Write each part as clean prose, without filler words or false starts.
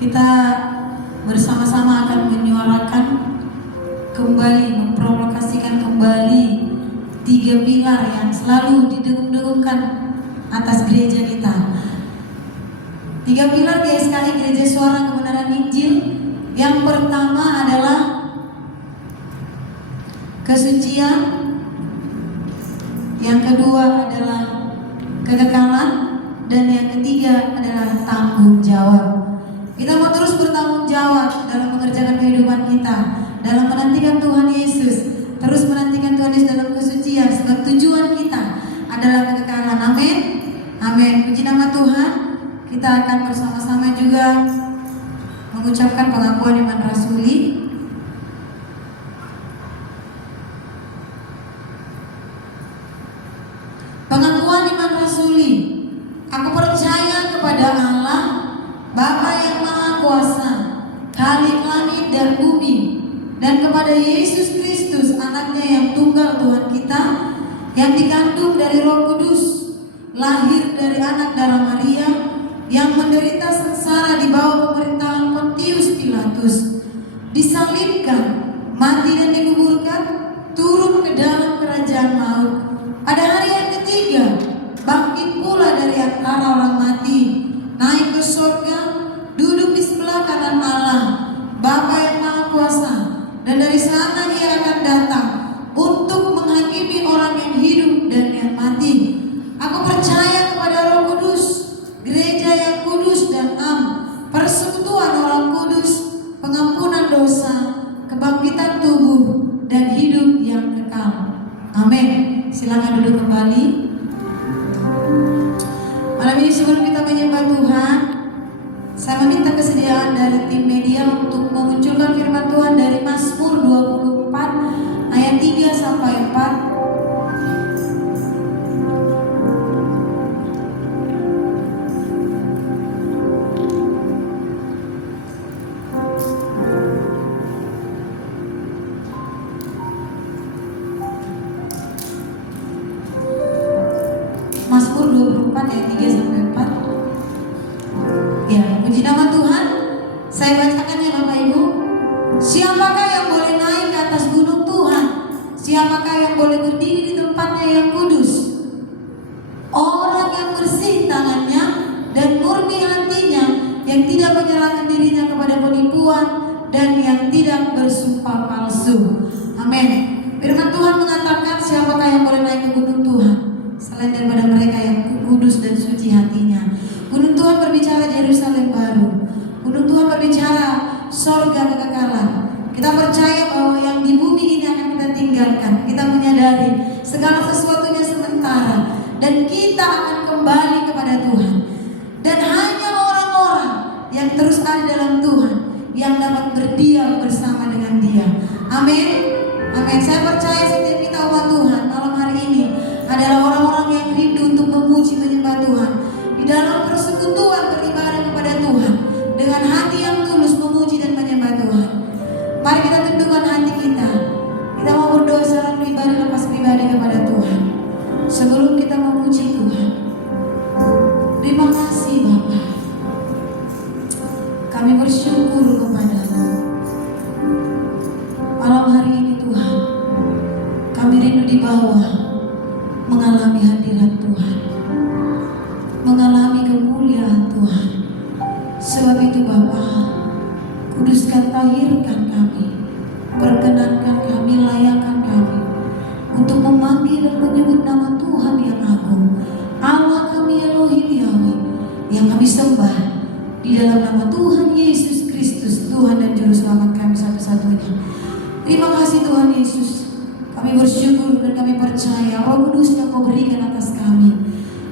kita bersama-sama akan menyuarakan kembali, memprovokasikan kembali 3 pilar yang selalu didengung-dengungkan atas gereja kita. 3 pilar GSKI Gereja Suara Kebenaran Injil. Yang pertama adalah kesucian, yang kedua adalah kekekalan, dan yang ketiga adalah tanggung jawab. Kita mau terus bertanggung jawab dalam mengerjakan kehidupan kita, dalam menantikan Tuhan Yesus, terus menantikan Tuhan Yesus dalam kesucian, sebab tujuan kita adalah kekekalan. Amin. Amin. Puji nama Tuhan. Kita akan bersama-sama juga mengucapkan pengakuan iman rasuli. Pengakuan iman rasuli. Aku percaya kepada Allah, Bapa yang Maha Kuasa, Khalik langit dan bumi, dan kepada Yesus Kristus, anaknya yang tunggal Tuhan kita, yang dikandung dari Roh Kudus, lahir dari anak darah Maria, yang menderita sengsara di bawah pemerintahan Pontius Pilatus, disalibkan, mati dan dikuburkan, turun ke dalam kerajaan maut. Pada hari yang ketiga, bangkit pula dari antara orang mati, naik ke surga, duduk di sebelah kanan Allah, Bapa yang Maha Kuasa, dan dari sana Ia akan datang untuk menghakimi orang yang hidup dan yang mati. Aku percaya kepada Roh Kudus, gereja yang kudus dan am, persekutuan orang kudus, pengampunan dosa, kebangkitan tubuh, dan hidup yang kekal. Amin. Silakan duduk kembali. Malam ini sebelum kita menyembah Tuhan, saya meminta kesediaan dari tim media untuk memunculkan firman Tuhan dari Mazmur 24 ayat 3 sampai 4. Mazmur 24 ayat 3 sampai 4. Ya, puji nama Tuhan. Saya bacakan ya Bapak Ibu. Siapakah yang boleh naik ke atas gunung Tuhan? Siapakah yang boleh berdiri di tempatnya yang kudus? Orang yang bersih tangannya dan murni hatinya, yang tidak menyerahkan dirinya kepada penipuan dan yang tidak bersumpah palsu. Amin. Firman Tuhan mengatakan, siapakah yang boleh naik ke gunung Tuhan selain daripada mereka yang kudus dan suci hatinya. Gunung Tuhan berbicara Yerusalem baru. Gunung Tuhan berbicara sorga kekekalan. Kita percaya bahwa yang di bumi ini akan kita tinggalkan. Kita menyadari segala sesuatunya sementara, dan kita akan kembali kepada Tuhan. Dan hanya orang-orang yang terus ada dalam Tuhan yang dapat berdiam bersama dengan Dia. Amin. Amin. Saya percaya setiap kita umat Tuhan malam hari ini adalah orang-orang yang rindu untuk memuji menyembah Tuhan, di dalam persekutuan beribadah kepada Tuhan dengan hati yang tulus memuji dan menyembah Tuhan. Mari kita tundukkan hati kita. Kita mau berdoa secara pribadi, lepas pribadi kepada Tuhan sebelum kita memuji Tuhan. Terima kasih Bapa, kami bersyukur kepada-Mu. Malam hari ini Tuhan, kami rindu di bawah mengalami hadirat Tuhan, mengalami kemuliaan Tuhan. Sebab itu Bapa, kuduskan, tahirkan kami, perkenankan kami, layakkan kami untuk memanggil dan menyebut nama Tuhan yang agung, Allah kami Elohim Yahweh, yang kami sembah di dalam nama Tuhan Yesus Kristus, Tuhan dan Juru Selamat kami satu-satunya. Terima kasih Tuhan Yesus. Kami bersyukur dan kami percaya Roh Kudus yang Kau berikan atas kami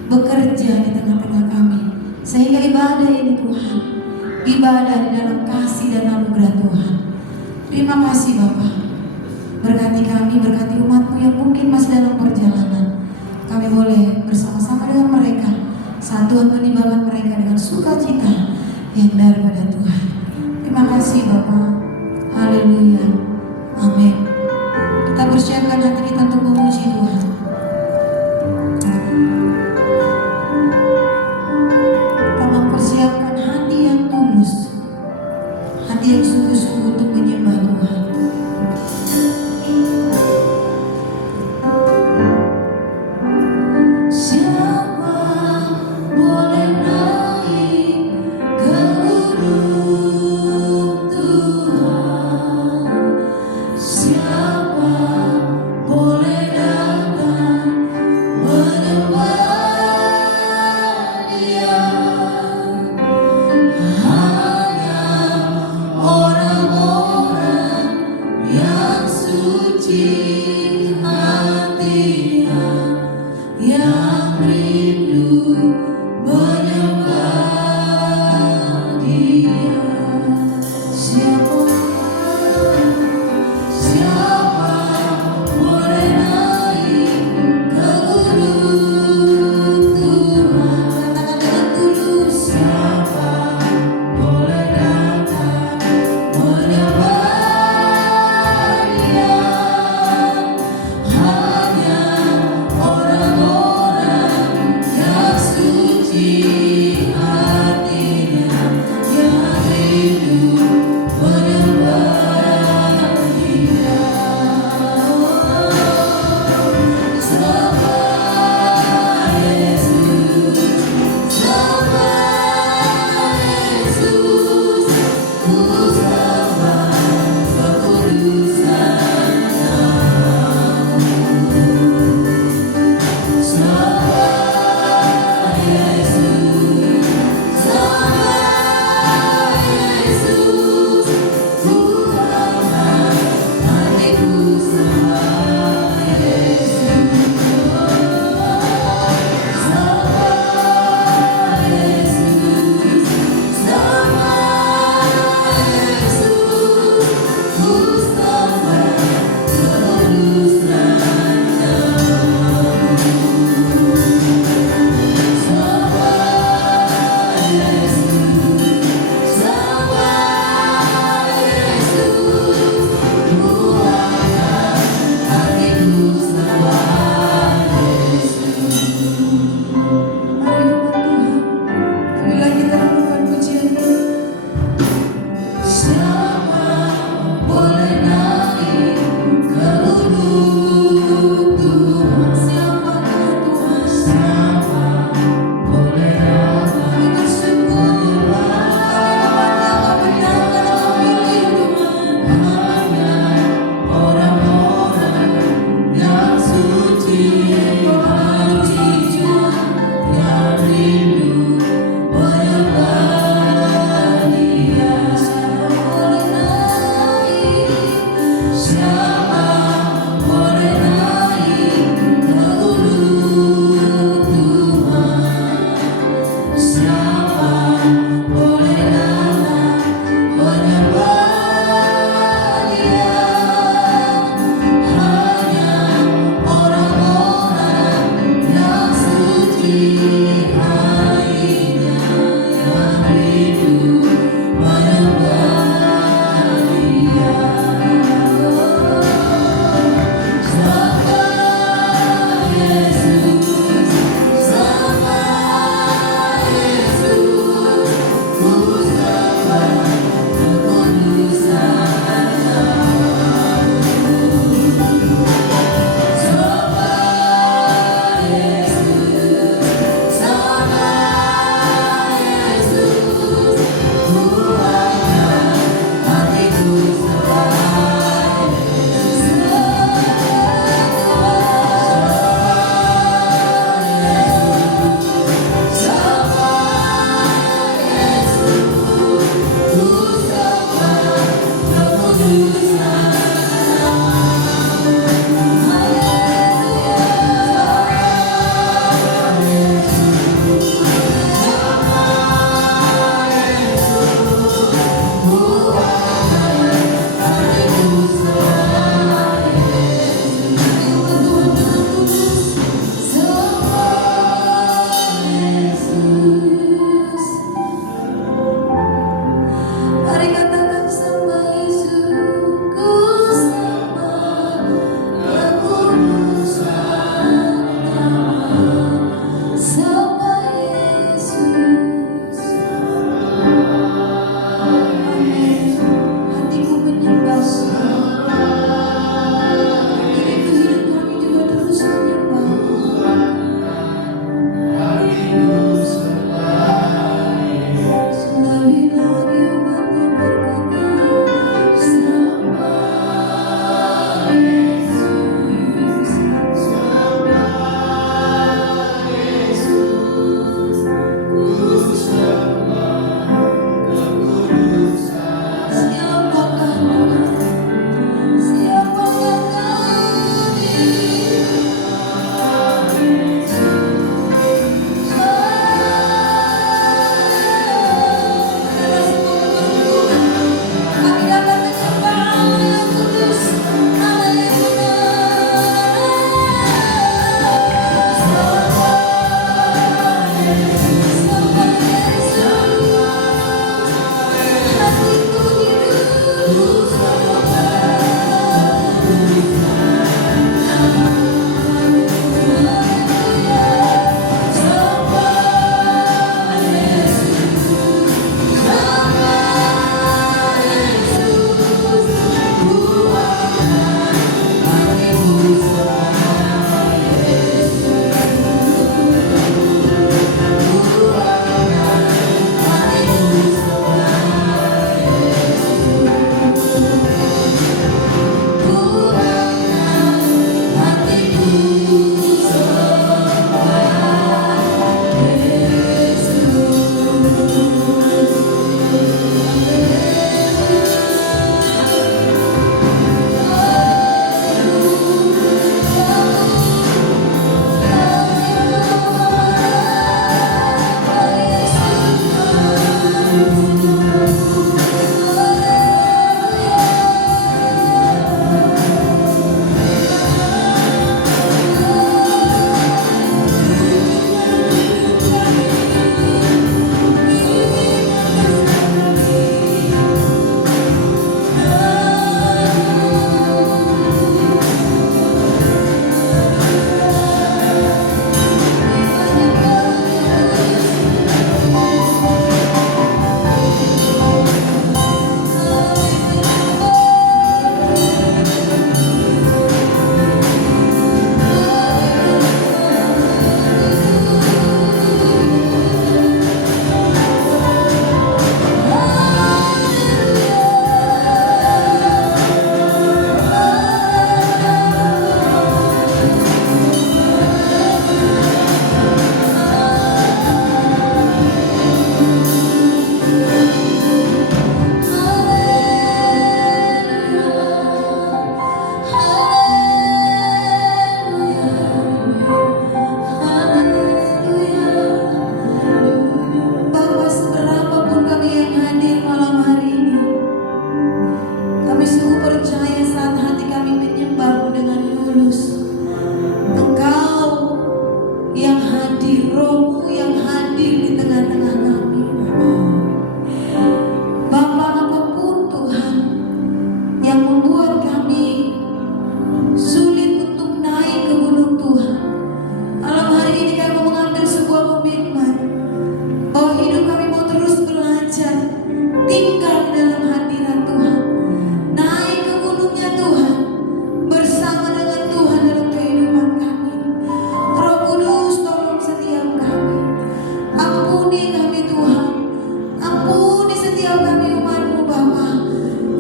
bekerja di tengah-tengah kami, sehingga ibadah ini Tuhan, ibadah di dalam kasih dan anugerah Tuhan. Terima kasih Bapa. Berkati kami, berkati umat-Mu yang mungkin masih dalam perjalanan. Kami boleh bersama-sama dengan mereka, satu menimbangkan mereka dengan sukacita yang daripada Tuhan. Terima kasih Bapa. Haleluya. Amin. Kita persiapkan hati kita untuk memuji Tuhan. Kita mempersiapkan hati yang tulus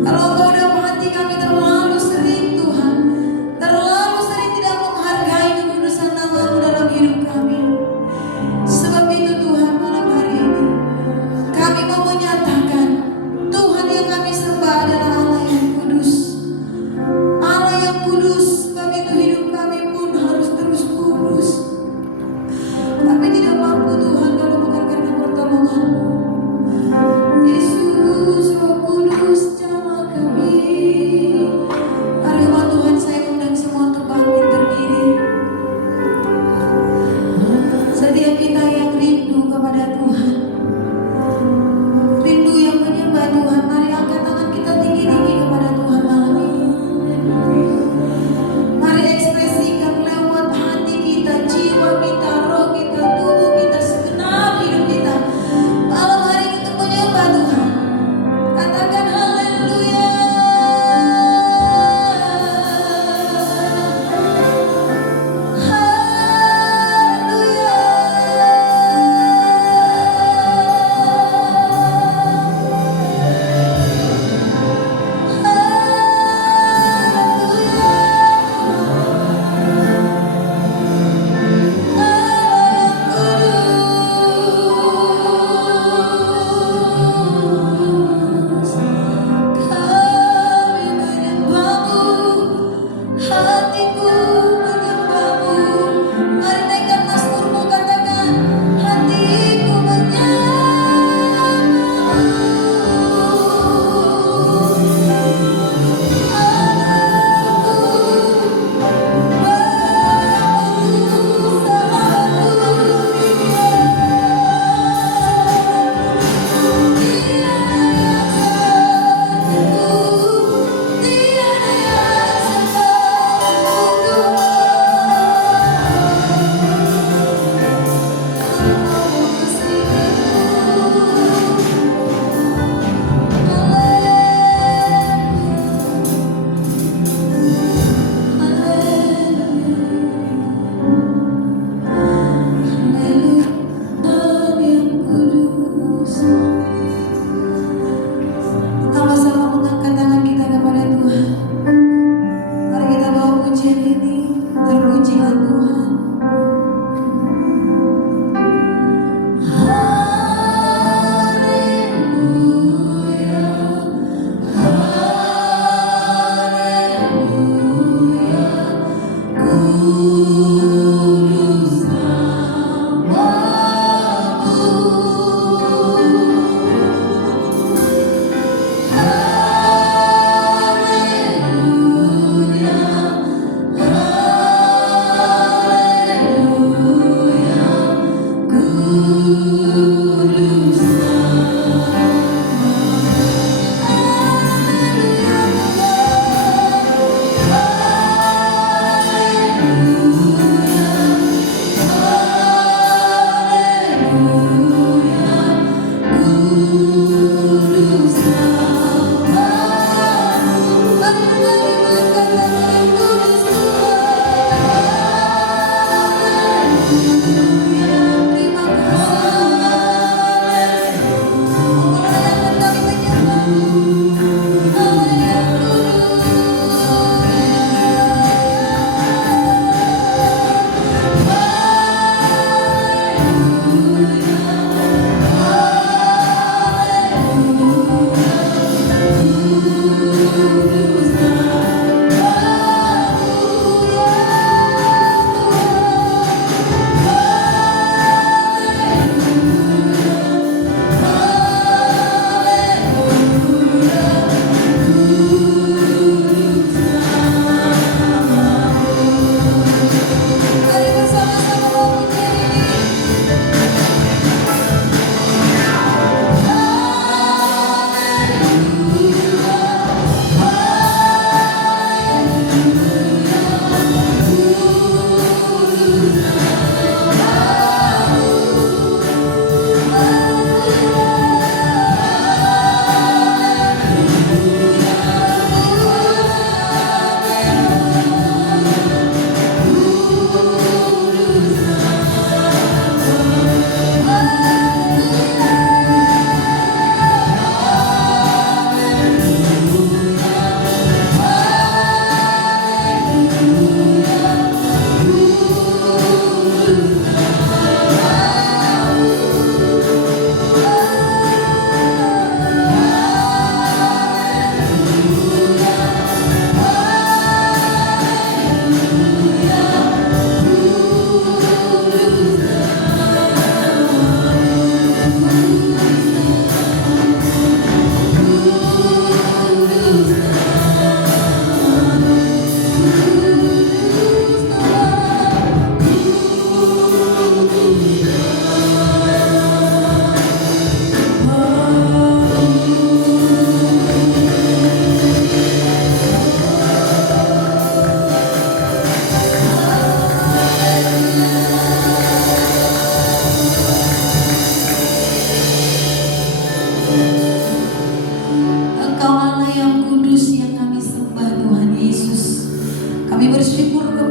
Kalau Engkau dalam hati kami terlalu sering Tuhan, terlalu sering tidak menghargai kekudusan nama-Mu dalam hidup kami. Sebab itu Tuhan, malam hari ini kami mau menyatakan Tuhan yang kami sembah adalah Allah yang kudus. Allah yang kudus, sebab itu hidup kami pun harus terus kudus. Kami tidak mampu Tuhan kalau bukan karena pertolongan-Mu. Yesus Roh Kudus, jamah kami.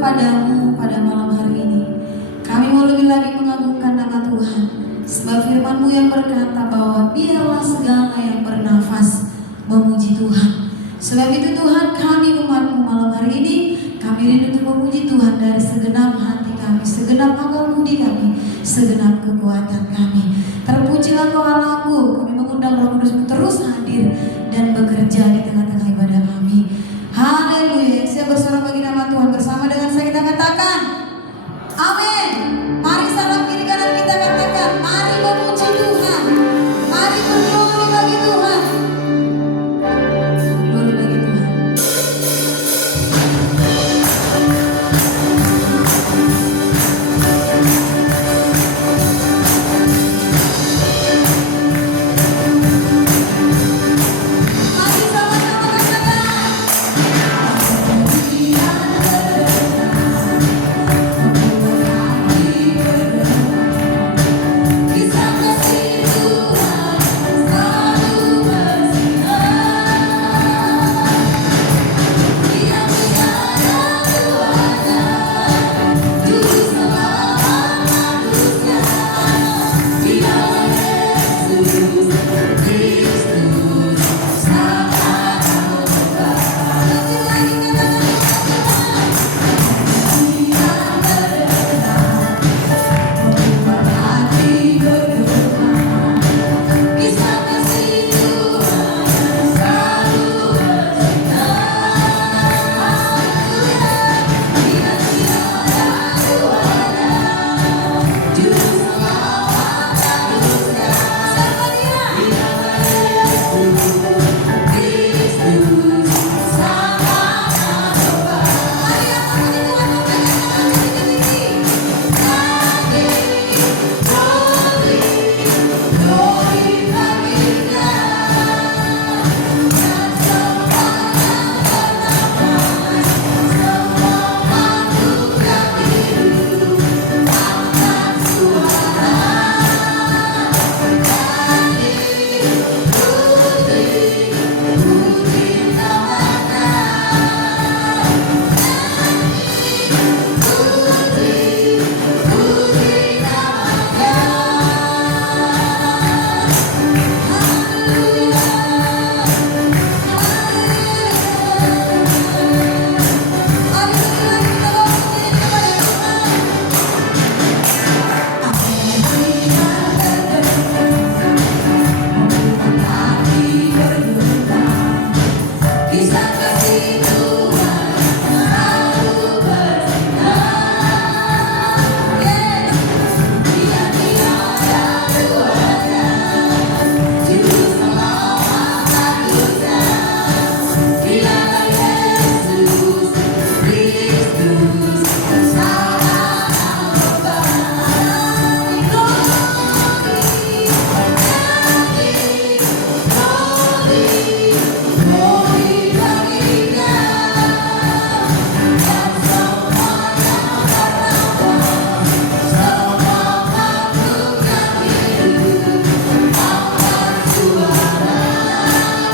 kepadamu pada malam hari ini. Kami mau lebih lagi mengagungkan nama Tuhan. Sebab firman-Mu yang berkata bahwa biarlah segala yang bernafas memuji Tuhan. Sebab itu Tuhan, kami umat-Mu malam hari ini, kami rindu untuk memuji Tuhan dari segenap hati kami, segenap akal budi kami, segenap kekuatan kami. Terpujilah Kau Allahku. Kami mengundang Roh Kudus terus hadir dan bekerja di tengah-tengah ibadah kami. Haleluya. Saya bersorak bagi nama Tuhan, bersama dengan saya kita katakan amin. Mari salam kiri kanan kita katakan, mari memuji Tuhan, mari berglori bagi Tuhan. Glori bagi Tuhan. Mari sama-sama katakan, kisah kasih Tuhan selalu bersinar. Dia tiada duanya, juru selamat manusia. Dia Yesus Kristus, sangat anugerah. Lebih lagi katakan Tuhan, membuat hati bergetar. Kisah kasih Tuhan selalu bersinar. Dia tiada duanya, juru selamat manusia. Siapa dia? Kristus, sangat anugerah. Mari yang memuji Tuhan, memberikan tinggi. Glory baginya, dan semua yang bernafas, semua makhluk yang hidup, angkat suara, nyanyi, puji namanya, puji namanya. Kisah kasih Tuhan selalu bersinar. Dia tiada duanya, juru selamat manusia. Dialah Yesus Kristus, sangat anugerah. Glory baginya, dan semua yang bernafas, semua makhluk yang hidup, angkat suara,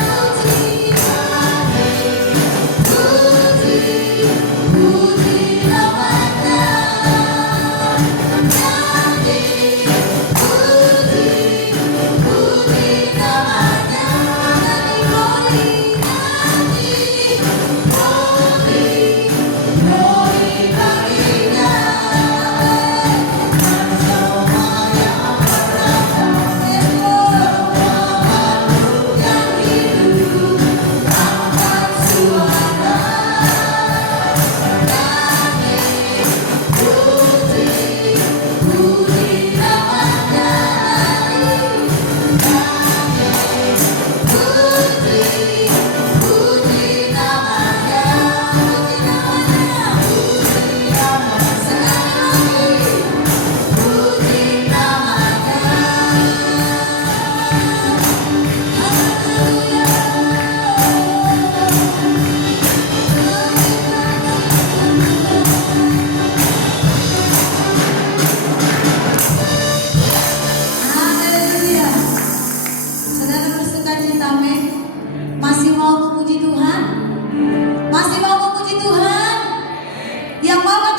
puji namanya, nyanyi, puji namanya, nyanyi glory, glory baginya, dan semua yang bernafas, semua makhluk yang hidup, angkat suara, nyanyi, puji namanya, puji namanya, sekali lagi, puji namanya. Haleluya. Saudara bersuka cita, amin. Masih mau memuji Tuhan? Masih mau memuji Tuhan? Yang mau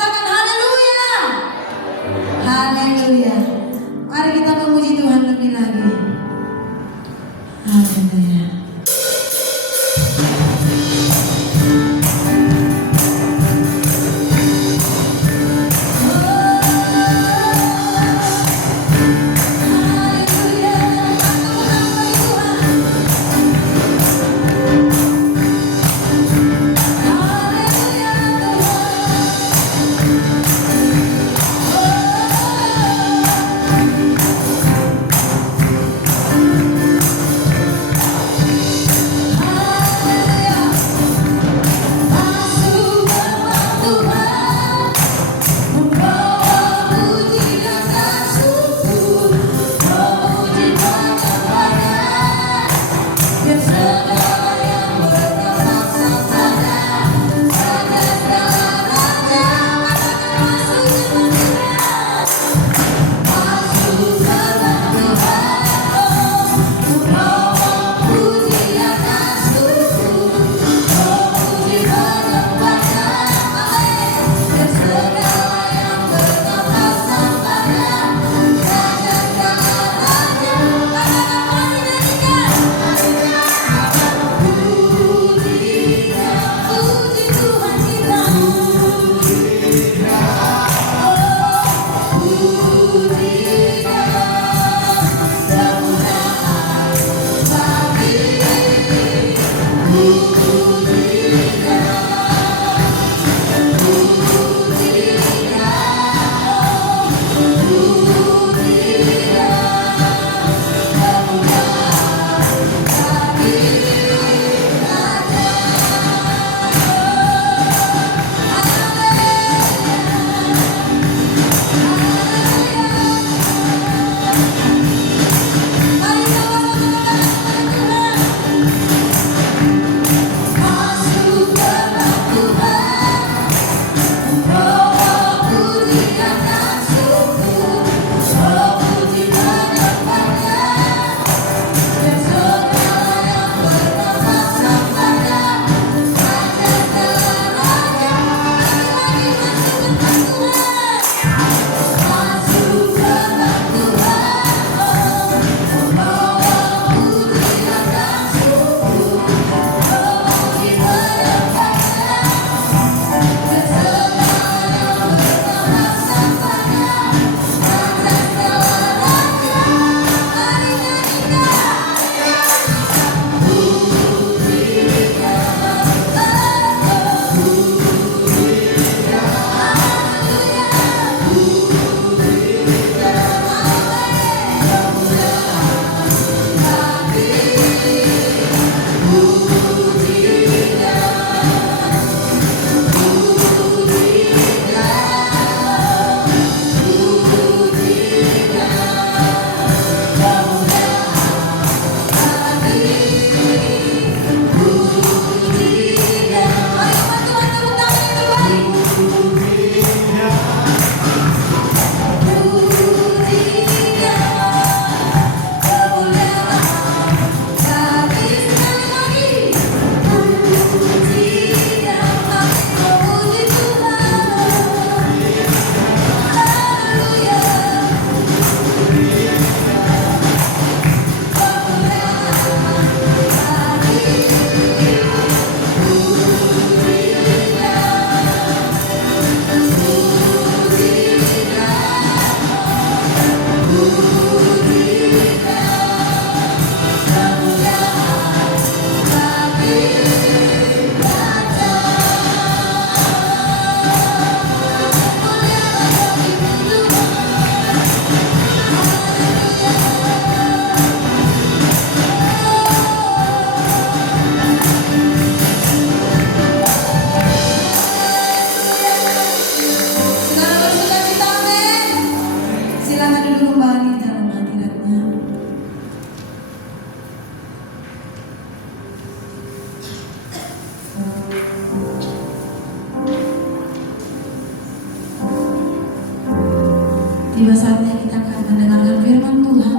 Tiba saatnya kita akan mendengarkan firman Tuhan.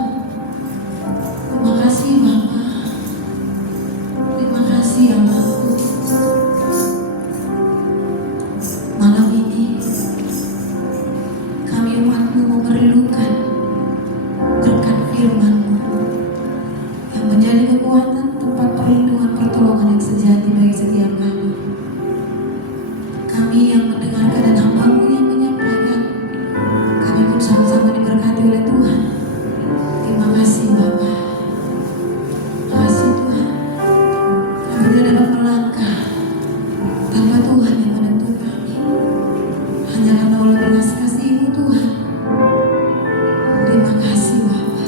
Terima kasih Bapa. Terima kasih Allahku. Malam ini kami umat-Mu memerlukan berkat firman-Mu yang menjadi kekuatan, tempat perlindungan, pertolongan yang sejati bagi setiap kami. Kami yang mendengarkan dan hamba-Mu yang menyampaikan, kami pun sama-sama diberkati oleh Tuhan. Terima kasih Bapa. Terima kasih Tuhan. Kami tidak dapat melangkah tanpa Tuhan yang menuntun kami. Hanya karena oleh belas kasih-Mu Tuhan. Terima kasih Bapa.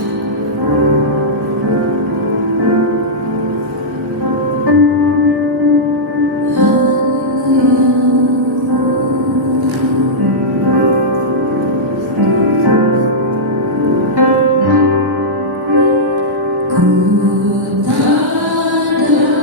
Ku tak ada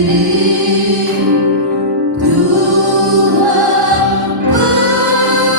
Tuhan, Kau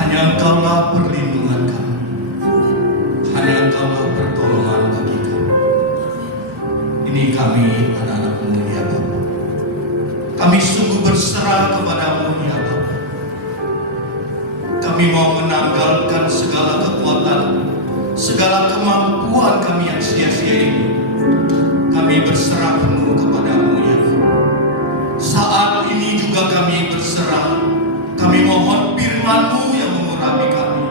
Hanya Engkaulah perlindungan kami, hanya Engkaulah pertolongan bagi kami. Ini kami anak-anak-Mu ya Bapa. Kami sungguh berserah kepada-Mu ya Bapa. Kami mau menanggalkan segala kekuatan, segala kemampuan kami yang sia-sia ini. Kami berserah penuh kepada-Mu ya Bapa. Saat ini juga kami berserah. Kami mohon firman-Mu yang mengurapi kami,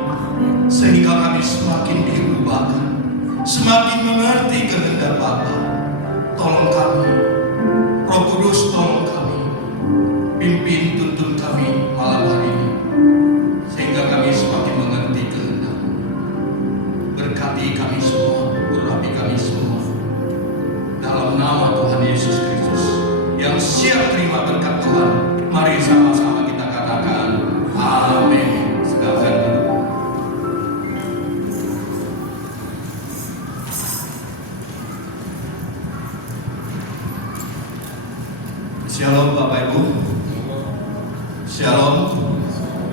sehingga kami semakin diubahkan, semakin mengerti kehendak Bapa. Tolong kami, Roh Kudus, tolong kami, pimpin tuntun kami malam hari ini, sehingga kami semakin mengerti kehendak-Mu. Berkati kami semua, urapi kami semua, dalam nama Tuhan Yesus Kristus yang siap terima berkat Tuhan. Mari sama-sama kita katakan amin. Silakan duduk. Shalom Bapak Ibu. Shalom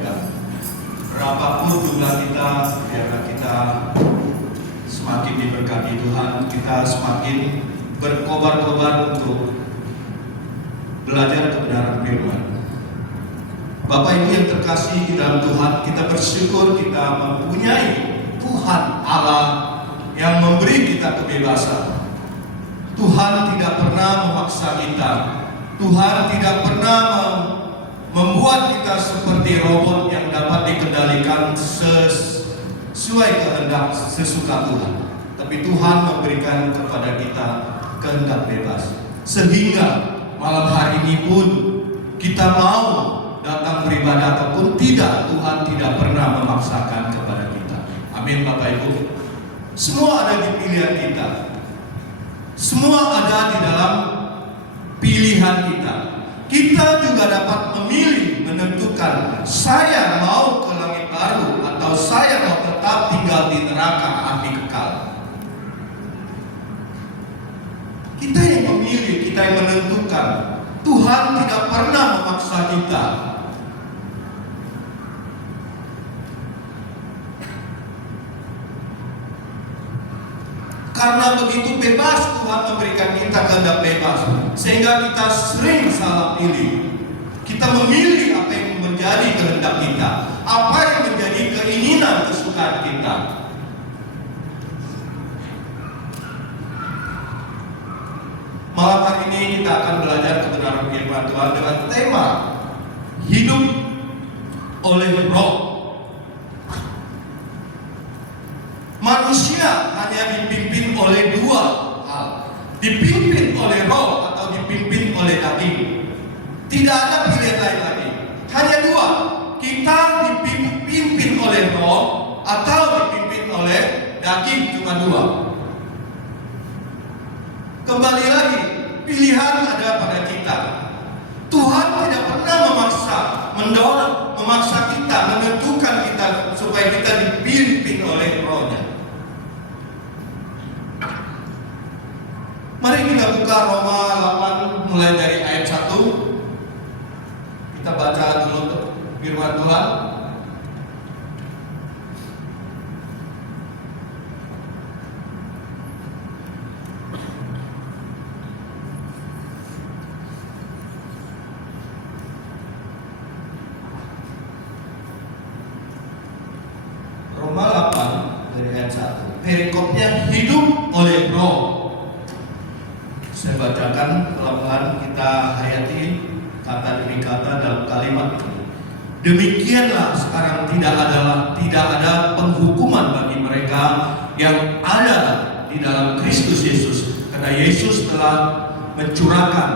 ya. Berapapun jumlah kita, biarlah kita semakin diberkati Tuhan, kita semakin berkobar-kobar untuk belajar kebenaran firman. Bapak Ibu yang terkasih di dalam Tuhan, kita bersyukur kita mempunyai Tuhan Allah yang memberi kita kebebasan. Tuhan tidak pernah memaksa kita. Tuhan tidak pernah membuat kita seperti robot yang dapat dikendalikan sesuai kehendak sesuka Tuhan. Tapi Tuhan memberikan kepada kita kehendak bebas, sehingga malam hari ini pun kita mau datang beribadah ataupun tidak, Tuhan tidak pernah memaksakan kepada kita. Amin Bapak Ibu. Semua ada di pilihan kita, semua ada di dalam pilihan kita. Kita juga dapat memilih, menentukan, saya mau ke langit baru atau saya mau tetap tinggal di neraka api kekal. Kita yang memilih, kita yang menentukan. Tuhan tidak pernah memaksa kita. Karena begitu bebas Tuhan memberikan kita kehendak bebas, sehingga kita sering salah pilih. Kita memilih apa yang menjadi kehendak kita, apa yang menjadi keinginan kesukaan kita. Malam hari ini kita akan belajar kebenaran firman Tuhan dengan tema hidup oleh Roh. Manusia hanya dipimpin oleh dua hal, dipimpin oleh roh atau dipimpin oleh daging. Tidak ada pilihan lain lagi, hanya dua. Kita dipimpin oleh roh atau dipimpin oleh daging, cuma dua. Kembali lagi, pilihan ada pada kita. Tuhan tidak pernah memaksa, mendorong, memaksa kita, menentukan kita supaya kita dipimpin oleh rohnya. Mari kita buka Roma 8 mulai dari ayat 1. Kita baca dulu firman Tuhan. Roma 8 dari ayat 1. Perikopnya hidup oleh roh. Saya bacakan pelan-pelan, kita hayati kata demi kata dalam kalimat ini. Demikianlah sekarang tidak ada penghukuman bagi mereka yang ada di dalam Kristus Yesus, karena Yesus telah mencurahkan,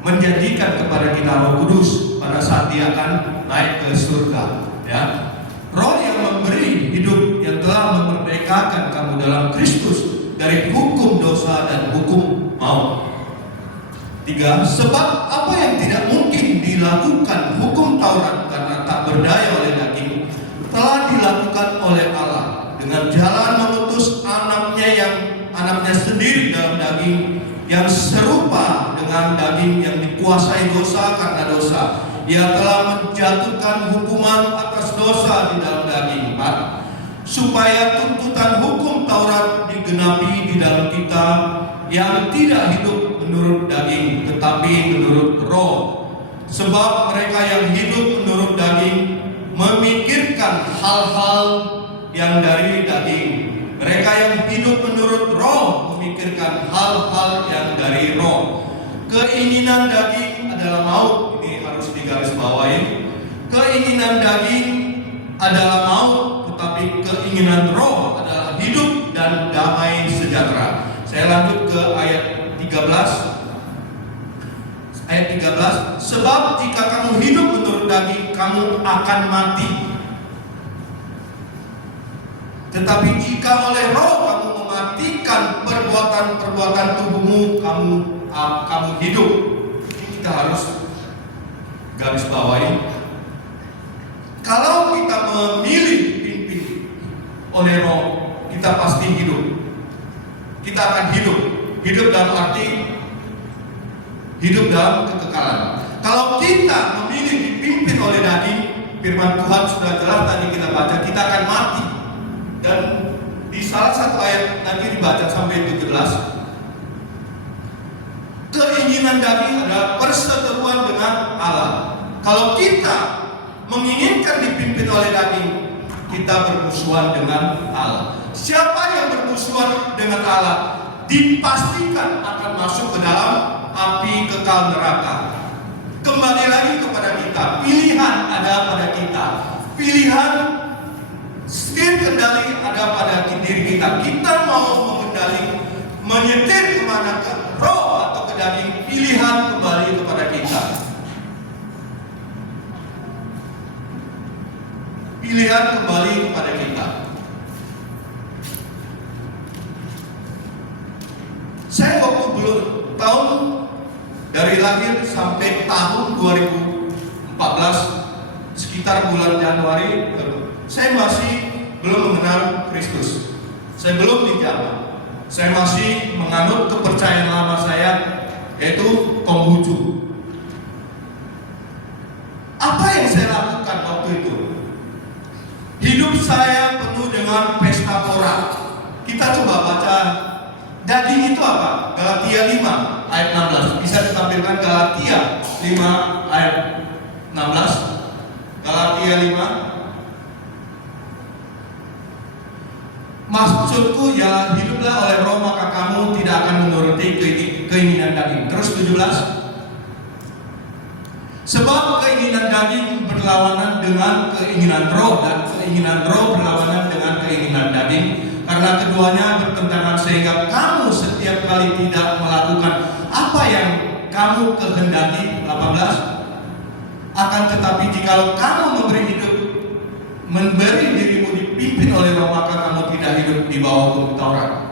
menjanjikan kepada kita Roh Kudus pada saat Dia akan naik ke surga. Ya, Roh yang memberi hidup, yang telah memerdekakan kamu dalam Kristus dari hukum dosa dan hukum maut. 3. Sebab apa yang tidak mungkin dilakukan hukum Taurat karena tak berdaya oleh daging, telah dilakukan oleh Allah dengan jalan mengutus anaknya sendiri dalam daging, yang serupa dengan daging yang dikuasai dosa karena dosa, Ia telah menjatuhkan hukuman atas dosa di dalam daging. 4. Supaya tuntutan hukum Taurat digenapi di dalam kita yang tidak hidup menurut daging, tetapi menurut roh. Sebab mereka yang hidup menurut daging memikirkan hal-hal yang dari daging. Mereka yang hidup menurut roh memikirkan hal-hal yang dari roh. Keinginan daging adalah maut. Ini harus digarisbawahi. Keinginan daging adalah maut, tetapi keinginan roh adalah hidup dan damai sejahtera. Saya lanjut ke ayat 13. Ayat 13. Sebab jika kamu hidup menurut daging, kamu akan mati. Tetapi jika oleh roh kamu mematikan perbuatan-perbuatan tubuhmu, kamu hidup. Ini kita harus garis bawahi. Kalau kita memilih dipimpin oleh roh, kita pasti hidup. Kita akan hidup. Hidup dalam arti hidup dalam kekekalan. Kalau kita memilih dipimpin oleh daging, firman Tuhan sudah jelas tadi kita baca, kita akan mati. Dan di salah satu ayat nanti dibaca sampai 17, keinginan daging adalah perseteruan dengan Allah. Kalau kita menginginkan dipimpin oleh daging, kita bermusuhan dengan Allah. Siapa yang bermusuhan dengan Allah dipastikan akan masuk ke dalam api kekal neraka. Kembali lagi kepada kita, pilihan ada pada kita. Pilihan setir kendali ada pada diri kita. Kita mau mengendali, menyetir kemana, ke roh atau ke daging, pilihan kembali kepada kita. Pilihan kembali kepada kita. Saya waktu belum tahun dari lahir sampai tahun 2014, sekitar bulan Januari, saya masih belum mengenal Kristus. Saya belum dijamah. Saya masih menganut kepercayaan lama saya, yaitu Konghucu. Apa yang saya lakukan waktu itu? Hidup saya penuh dengan pesta pora. Kita coba baca daging itu apa? Galatia 5 ayat 16. Bisa ditampilkan Galatia 5 ayat 16. Galatia 5. Maksudku ya, hiduplah oleh roh, maka kamu tidak akan menuruti keinginan daging. Terus 17. Sebab keinginan daging berlawanan dengan keinginan roh, dan keinginan roh berlawanan dengan keinginan daging. Karena keduanya bertentangan, sehingga kamu setiap kali tidak melakukan apa yang kamu kehendaki. 18. Akan tetapi jikalau kamu memberi dirimu dipimpin oleh roh, maka kamu tidak hidup di bawah hukum Taurat.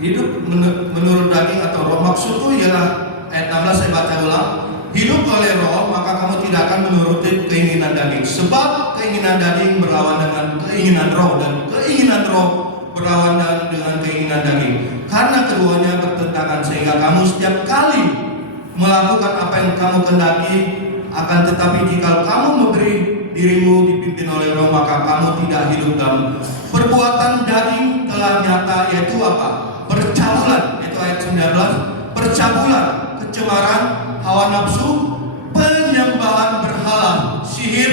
Hidup menurut daging atau roh, maksudku ialah ayat 16 saya baca ulang. Hidup oleh roh, maka kamu tidak akan menuruti keinginan daging. Sebab keinginan daging berlawanan dengan keinginan roh, dan keinginan roh berlawanan dengan keinginan daging. Karena keduanya bertentangan, sehingga kamu setiap kali melakukan apa yang kamu kehendaki. Akan tetapi jika kamu memberi dirimu dipimpin oleh roh, maka kamu tidak hidup dalam perbuatan daging telah nyata, yaitu apa? Percabulan, itu ayat 19. Percabulan, kecemaran, hawa nafsu, penyembahan berhala, sihir,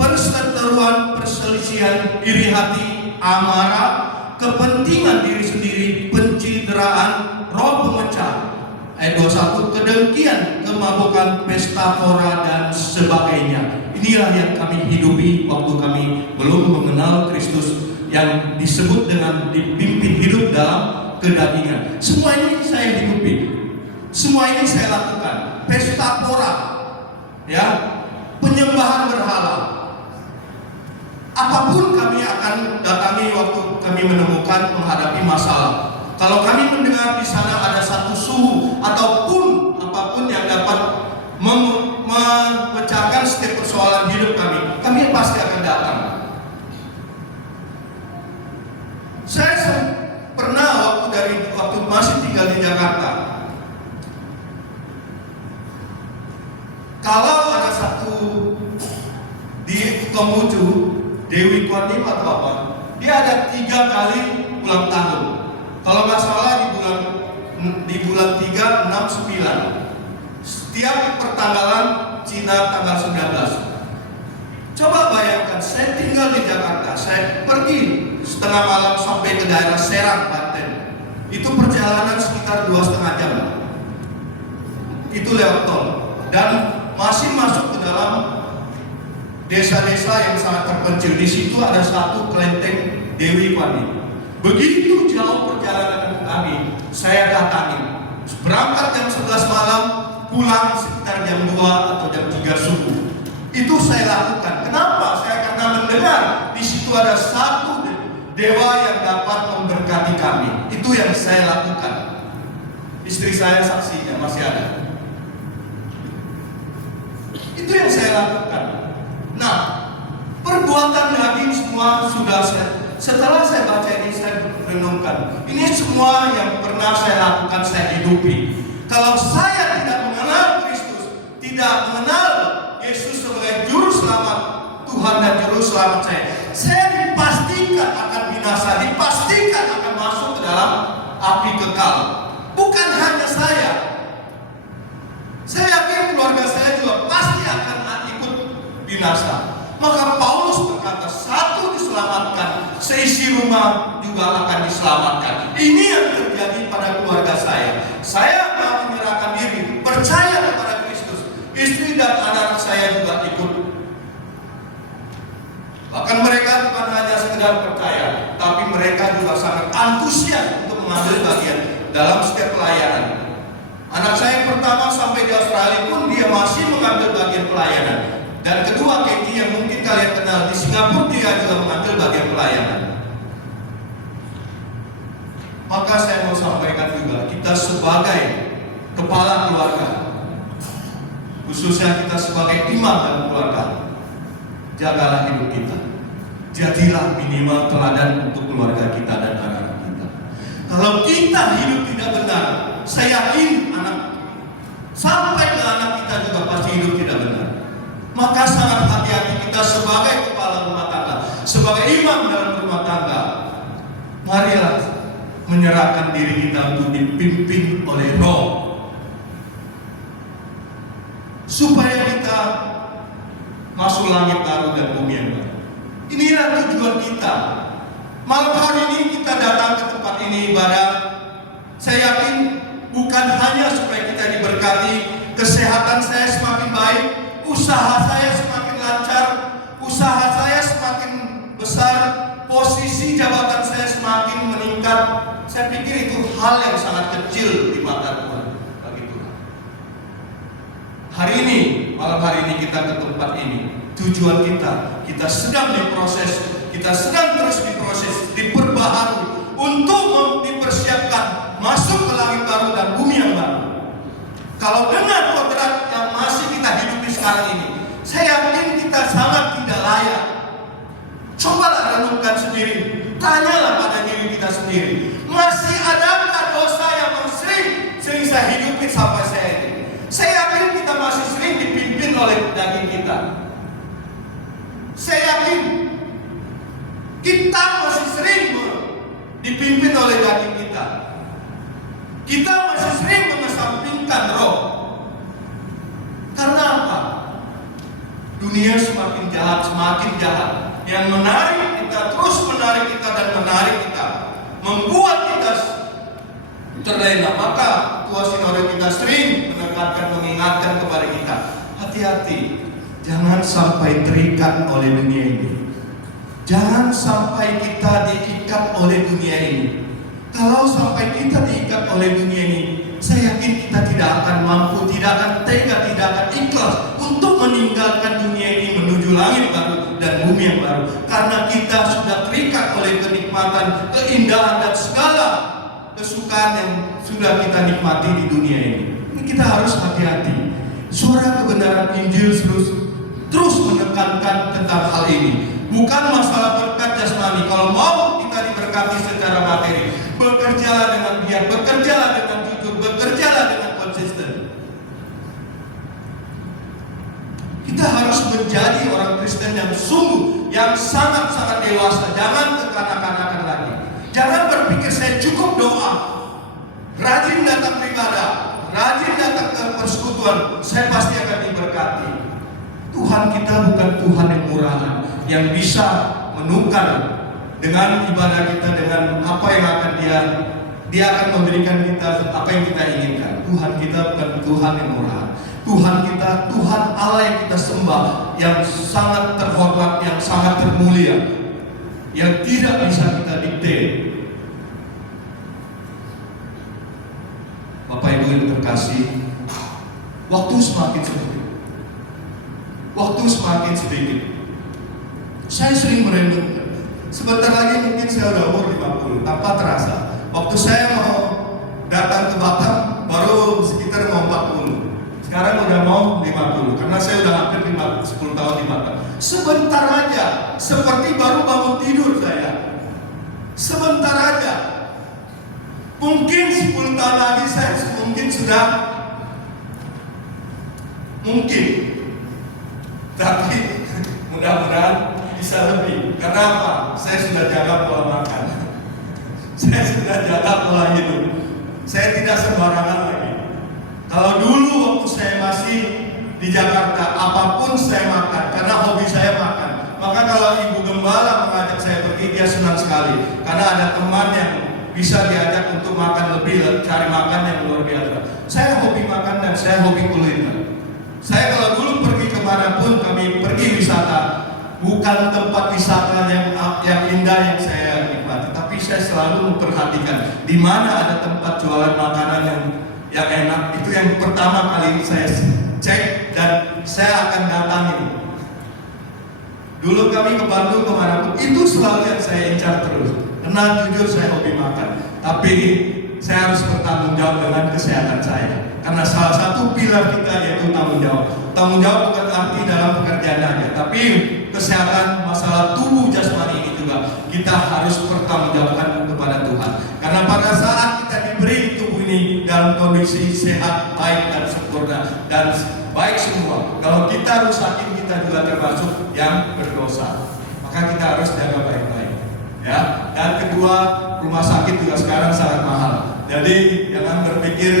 perseteruan, perselisihan, iri hati, amarah, kepentingan diri sendiri, pencitraan, roh pemecah. Ayat 21, kedengkian, kemabukan, pesta pora, dan sebagainya. Inilah yang kami hidupi waktu kami belum mengenal Kristus, yang disebut dengan dipimpin hidup dalam kedagingan. Semua ini saya hidupi. Semua ini saya lakukan. Pesta pora, ya, penyembahan berhala. Apapun kami akan datangi waktu kami menemukan menghadapi masalah. Kalau kami mendengar di sana ada satu suhu ataupun apapun yang dapat memecahkan setiap persoalan hidup kami pasti akan datang. Saya pernah waktu masih tinggal di Jakarta, kalau ada satu di Konghucu, Dewi Kwan atau apa, dia ada 3 kali ulang tahun. Kalau nggak salah di bulan 3, 6, 9. Setiap pertanggalan Cina tanggal 19. Coba bayangkan, saya tinggal di Jakarta, saya pergi setengah malam sampai ke daerah Serang, Banten. Itu perjalanan sekitar 2,5 jam. Itu lewat tol. Dan masih masuk ke dalam desa-desa yang sangat terpencil. Di situ ada satu kelenteng Dewi Kwan. Begitu jauh perjalanan kami, saya datangi. Berangkat jam 11 malam, pulang sekitar jam 2 atau jam 3 subuh. Itu saya lakukan. Kenapa? Karena mendengar di situ ada satu dewa yang dapat memberkati kami. Itu yang saya lakukan. Istri saya saksinya masih ada. Itu yang saya lakukan. Nah, perbuatan daging semua sudah setelah saya baca ini, saya renungkan. Ini semua yang pernah saya lakukan, saya hidupi. Kalau saya tidak mengenal Kristus, tidak mengenal Yesus sebagai juru selamat Tuhan dan juru selamat saya dipastikan akan binasa, dipastikan akan masuk ke dalam api kekal. Bukan hanya saya yakin keluarga saya juga pasti akan ikut binasa. Maka Paulus berkata, satu diselamatkan, seisi rumah juga akan diselamatkan. Ini yang terjadi pada keluarga saya. Saya mau menyerahkan diri, percaya kepada Kristus. Istri dan anak saya juga ikut. Bahkan mereka bukan hanya sekedar percaya, tapi mereka juga sangat antusias untuk mengambil bagian dalam setiap pelayanan. Anak saya yang pertama sampai di Australia pun dia masih mengambil bagian pelayanan. Dan kedua, Katie yang mungkin kalian kenal di Singapura, dia juga mengambil bagian pelayanan. Maka saya mau sampaikan juga, kita sebagai kepala keluarga, khususnya kita sebagai imam dan keluarga, jagalah hidup kita. Jadilah minimal teladan untuk keluarga kita dan anak-anak kita. Kalau kita hidup tidak benar, saya yakin sampai ke anak kita juga pasti hidup tidak benar. Maka sangat hati-hati kita sebagai kepala rumah tangga, sebagai imam dalam rumah tangga. Marilah menyerahkan diri kita untuk dipimpin oleh Roh, supaya kita masuk langit baru dan bumi yang baru. Inilah tujuan kita. Malam hari ini kita datang ke tempat ini ibadah. Saya yakin bukan hanya supaya kita diberkati, kesehatan saya semakin baik, usaha saya semakin lancar, usaha saya semakin besar, posisi jabatan saya semakin meningkat. Saya pikir itu hal yang sangat kecil di mata Tuhan bagi Tuhan. Hari ini, malam hari ini kita ke tempat ini. Tujuan kita sedang diproses, kita sedang terus diproses, diperbaharui untuk dipersiapkan masuk ke langit baru dan bumi yang baru. Kalau dengan kodrat yang masih kita hidupi sekarang ini, saya yakin kita sangat tidak layak. Cobalah renungkan sendiri, tanyalah pada diri kita sendiri, masih adakah dosa yang sering saya hidupi sampai saya ini? Saya yakin kita masih sering dipimpin oleh daging kita. Saya yakin kita masih sering dipimpin oleh daging kita. Kita masih sering mengesampingkan Roh. Karena apa? Dunia semakin jahat, semakin jahat. Yang menarik kita, terus menarik kita dan menarik kita, membuat kita terlena. Maka Tua Sinode kita sering menekankan, mengingatkan kepada kita, hati-hati, jangan sampai terikat oleh dunia ini. Jangan sampai kita diikat oleh dunia ini. Kalau sampai kita diikat oleh dunia ini, saya yakin kita tidak akan mampu, tidak akan tega, tidak akan ikhlas untuk meninggalkan dunia ini menuju langit baru dan bumi yang baru. Karena kita sudah terikat oleh kenikmatan, keindahan dan segala kesukaan yang sudah kita nikmati di dunia ini. Ini kita harus hati-hati. Suara kebenaran Injil terus menekankan tentang hal ini. Bukan masalah berkat jasmani. Kalau mau kita diberkati secara materi, bekerjalah dengan giat, bekerjalah dengan jujur, bekerjalah dengan konsisten. Kita harus menjadi orang Kristen yang sungguh, yang sangat-sangat dewasa. Jangan kekanak-kanakan lagi. Jangan berpikir saya cukup doa, rajin datang beribadah, rajin datang ke persekutuan, saya pasti akan diberkati. Tuhan kita bukan Tuhan yang murahan, yang bisa menukar dengan ibadah kita, dengan apa yang akan dia akan memberikan kita apa yang kita inginkan. Tuhan kita bukan Tuhan yang murahan. Tuhan kita, Tuhan Allah yang kita sembah, yang sangat terhormat, yang sangat termulia, yang tidak bisa kita dikte. Bapak Ibu yang terkasih, waktu semakin sedikit. Waktu semakin sedikit. Saya sering merenungkan, sebentar lagi mungkin saya udah umur 50, tanpa terasa. Waktu saya mau datang ke Batam, baru sekitar mau 40. Sekarang udah mau 50, karena saya udah hampir 10 tahun di Batam. Sebentar aja, seperti baru bangun tidur saya. Sebentar aja. Mungkin 10 tahun lagi saya mungkin sudah tapi mudah-mudahan bisa lebih. Karena apa? Saya sudah jaga pola makan. Saya sudah jaga pola hidup. Saya tidak sembarangan lagi. Kalau dulu waktu saya masih di Jakarta, apapun saya makan, karena hobi saya makan. Maka kalau Ibu Gembala mengajak saya pergi, dia senang sekali. Karena ada teman yang bisa diajak untuk makan lebih, cari makan yang luar biasa. Saya hobi makan dan saya hobi kuliner. Saya kalau dulu pergi kemanapun, kami pergi wisata, bukan tempat wisata yang indah yang saya nikmati, tapi saya selalu memperhatikan di mana ada tempat jualan makanan yang enak. Itu yang pertama kali saya cek dan saya akan datangi. Dulu kami ke Bandung kemanapun, itu selalu yang saya incar terus. Karena jujur saya hobi makan, tapi saya harus bertanggung jawab dengan kesehatan saya. Karena salah satu pilar kita yaitu tanggung jawab. Tanggung jawab bukan arti dalam pekerjaan aja, tapi kesehatan, masalah tubuh jasmani ini juga kita harus bertanggungjawabkan kepada Tuhan. Karena pada saat kita diberi tubuh ini dalam kondisi sehat, baik dan sempurna dan baik semua, kalau kita rusakin, kita juga termasuk yang berdosa. Maka kita harus jaga baik-baik. Ya. Dan kedua, rumah sakit juga sekarang sangat mahal. Jadi jangan berpikir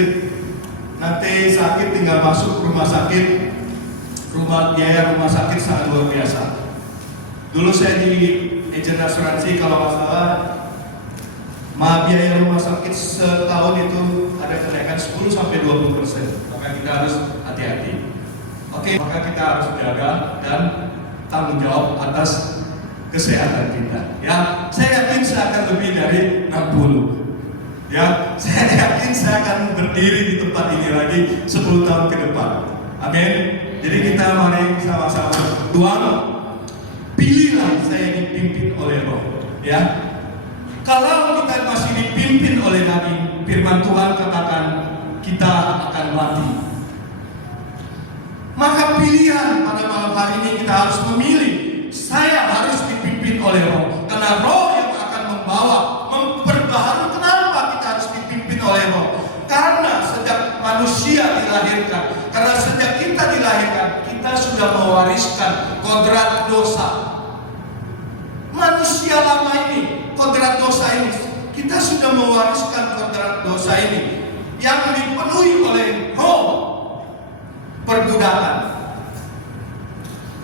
nanti sakit tinggal masuk rumah sakit. Biaya rumah sakit sangat luar biasa. Dulu saya di agen asuransi, kalau nggak salah, biaya rumah sakit setahun itu ada kenaikan 10-20%. Maka kita harus hati-hati. Oke, maka kita harus jaga dan tanggung jawab atas kesehatan kita. Ya, saya yakin saya akan lebih dari 60. Ya, saya yakin saya akan berdiri di tempat ini lagi 10 tahun ke depan. Amin. Jadi kita mari sama-sama Tuhan, pilihlah saya dipimpin oleh Roh. Ya, kalau kita masih dipimpin oleh Nabi, firman Tuhan katakan kita akan mati. Maka pilihan pada malam hari ini kita harus memilih. Saya harus dipimpin oleh Roh, karena Roh yang akan membawa, memperbaharui. Kenapa kita harus dipimpin oleh Roh? Karena sejak manusia dilahirkan, karena sejak kita dilahirkan, kita sudah mewariskan kodrat dosa. Manusia lama ini, kodrat dosa ini, kita sudah mewariskan kodrat dosa ini yang dipenuhi oleh roh perbudakan.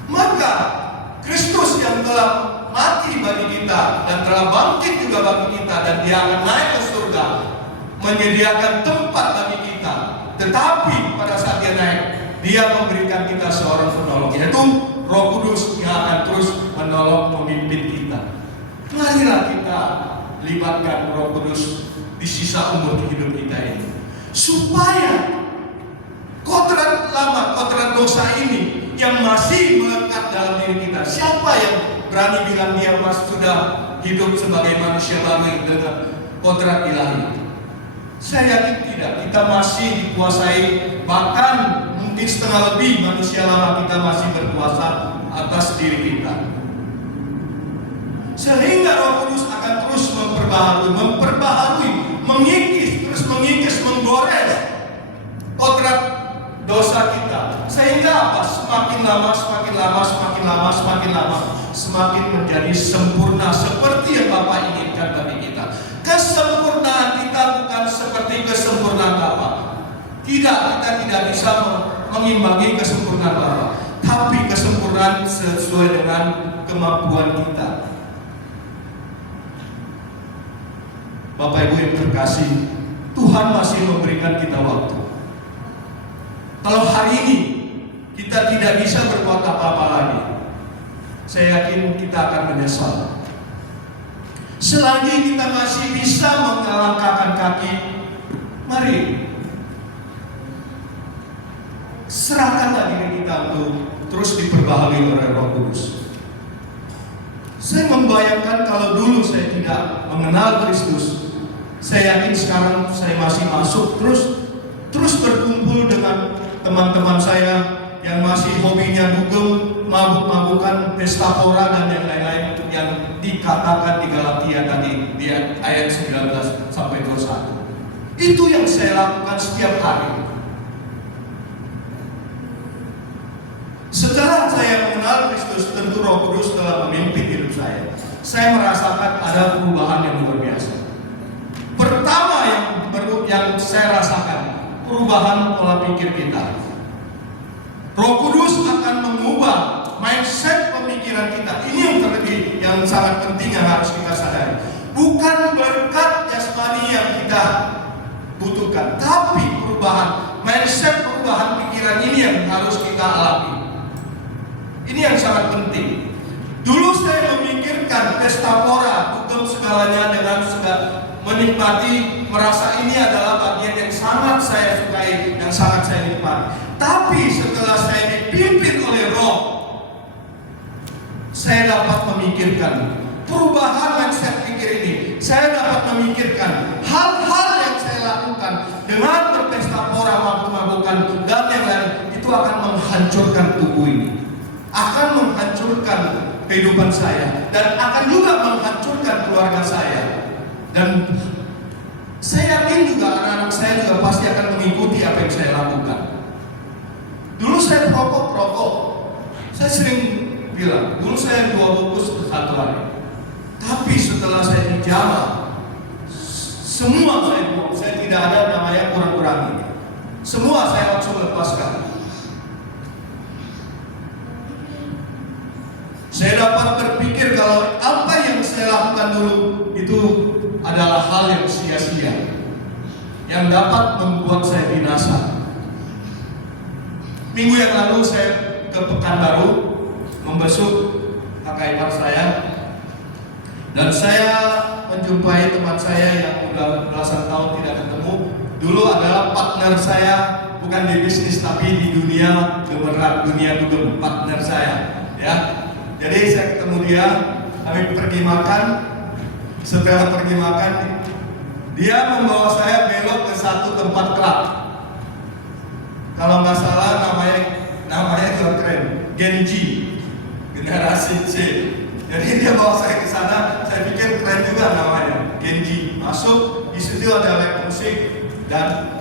Maka Kristus yang telah mati bagi kita dan telah bangkit juga bagi kita, dan dia akan naik ke surga menyediakan tempat bagi kita. Tetapi pada saat dia naik, dia memberikan kita seorang penolong, yaitu Roh Kudus yang akan terus menolong, memimpin kita. Marilah kita libatkan Roh Kudus di sisa umur hidup kita ini. supaya kodrat lama, kodrat dosa ini yang masih melekat dalam diri kita. Siapa yang berani bilang dia masih sudah hidup sebagai manusia baru dengan kodrat ilahi? Saya yakin tidak. Kita masih dikuasai, bahkan mungkin setengah lebih manusia lama kita masih berkuasa atas diri kita. Sehingga Roh Kudus akan terus memperbaharui, mengikis, menggores kodrat dosa kita. Sehingga apa? Semakin lama, semakin menjadi sempurna seperti yang Bapa inginkan bagi kita. Kesempurnaan kita bukan seperti kesempurnaan Bapa. Tidak, kita tidak bisa mengimbangi kesempurnaan Bapa, tapi kesempurnaan sesuai dengan kemampuan kita. Bapak Ibu yang terkasih, Tuhan masih memberikan kita waktu. Kalau hari ini kita tidak bisa berbuat apa-apa lagi, saya yakin kita akan menyesal. Selagi kita masih bisa melangkahkan kaki, mari serahkanlah diri kita untuk terus diperbaharui oleh Roh Kudus. Saya membayangkan kalau dulu saya tidak mengenal Kristus, saya yakin sekarang saya masih masuk terus berkumpul dengan teman-teman saya yang masih hobinya dugem, mabuk-mabukan, pesta pora dan yang lain-lain yang dikatakan di Galatia tadi di ayat 19 sampai 21. Itu yang saya lakukan setiap hari. Setelah saya mengenal Kristus, tentu Roh Kudus telah memimpin hidup saya. Saya merasakan ada perubahan yang luar biasa. Pertama yang saya rasakan, perubahan pola pikir kita. Roh Kudus akan mengubah mindset pemikiran kita. Ini yang terlebih, yang sangat penting yang harus kita sadari. Bukan berkat jasmani yang kita butuhkan, tapi perubahan mindset, perubahan pikiran ini yang harus kita alami. Ini yang sangat penting. Dulu saya memikirkan pesta pora, dugem segalanya dengan menikmati, merasa ini adalah bagian yang sangat saya sukai, yang sangat saya nikmati. Tapi setelah saya dipimpin oleh Roh, saya dapat memikirkan perubahan mindset pikir ini. Saya dapat memikirkan hal-hal yang saya lakukan dengan berpesta pora, mabuk-mabukan dan yang lain, itu akan menghancurkan tubuh ini, akan menghancurkan kehidupan saya, dan akan juga menghancurkan keluarga saya. Dan saya yakin juga anak-anak saya juga pasti akan mengikuti apa yang saya lakukan. Dulu saya perokok. Saya sering bilang, dulu saya 2 bungkus satu hari. Tapi setelah saya dijamah, semua saya buang. Saya tidak ada namanya kurang-kurangi. Semua saya langsung lepaskan. Saya dapat berpikir kalau apa yang saya lakukan dulu itu adalah hal yang sia-sia, yang dapat membuat saya binasa. Minggu yang lalu saya ke Pekanbaru membesuk kakak ipar saya, dan saya menjumpai teman saya yang sudah belasan tahun tidak ketemu. Dulu adalah partner saya, bukan di bisnis tapi di dunia gemerlap, dunia dugem, partner saya, ya. Jadi saya ketemu dia, kami pergi makan. Setelah pergi makan, dia membawa saya belok ke satu tempat klub. Kalau nggak salah namanya juga keren, Gen Z, generasi C. Jadi dia bawa saya ke sana, saya pikir keren juga namanya, Gen Z. Masuk, di situ ada live musik dan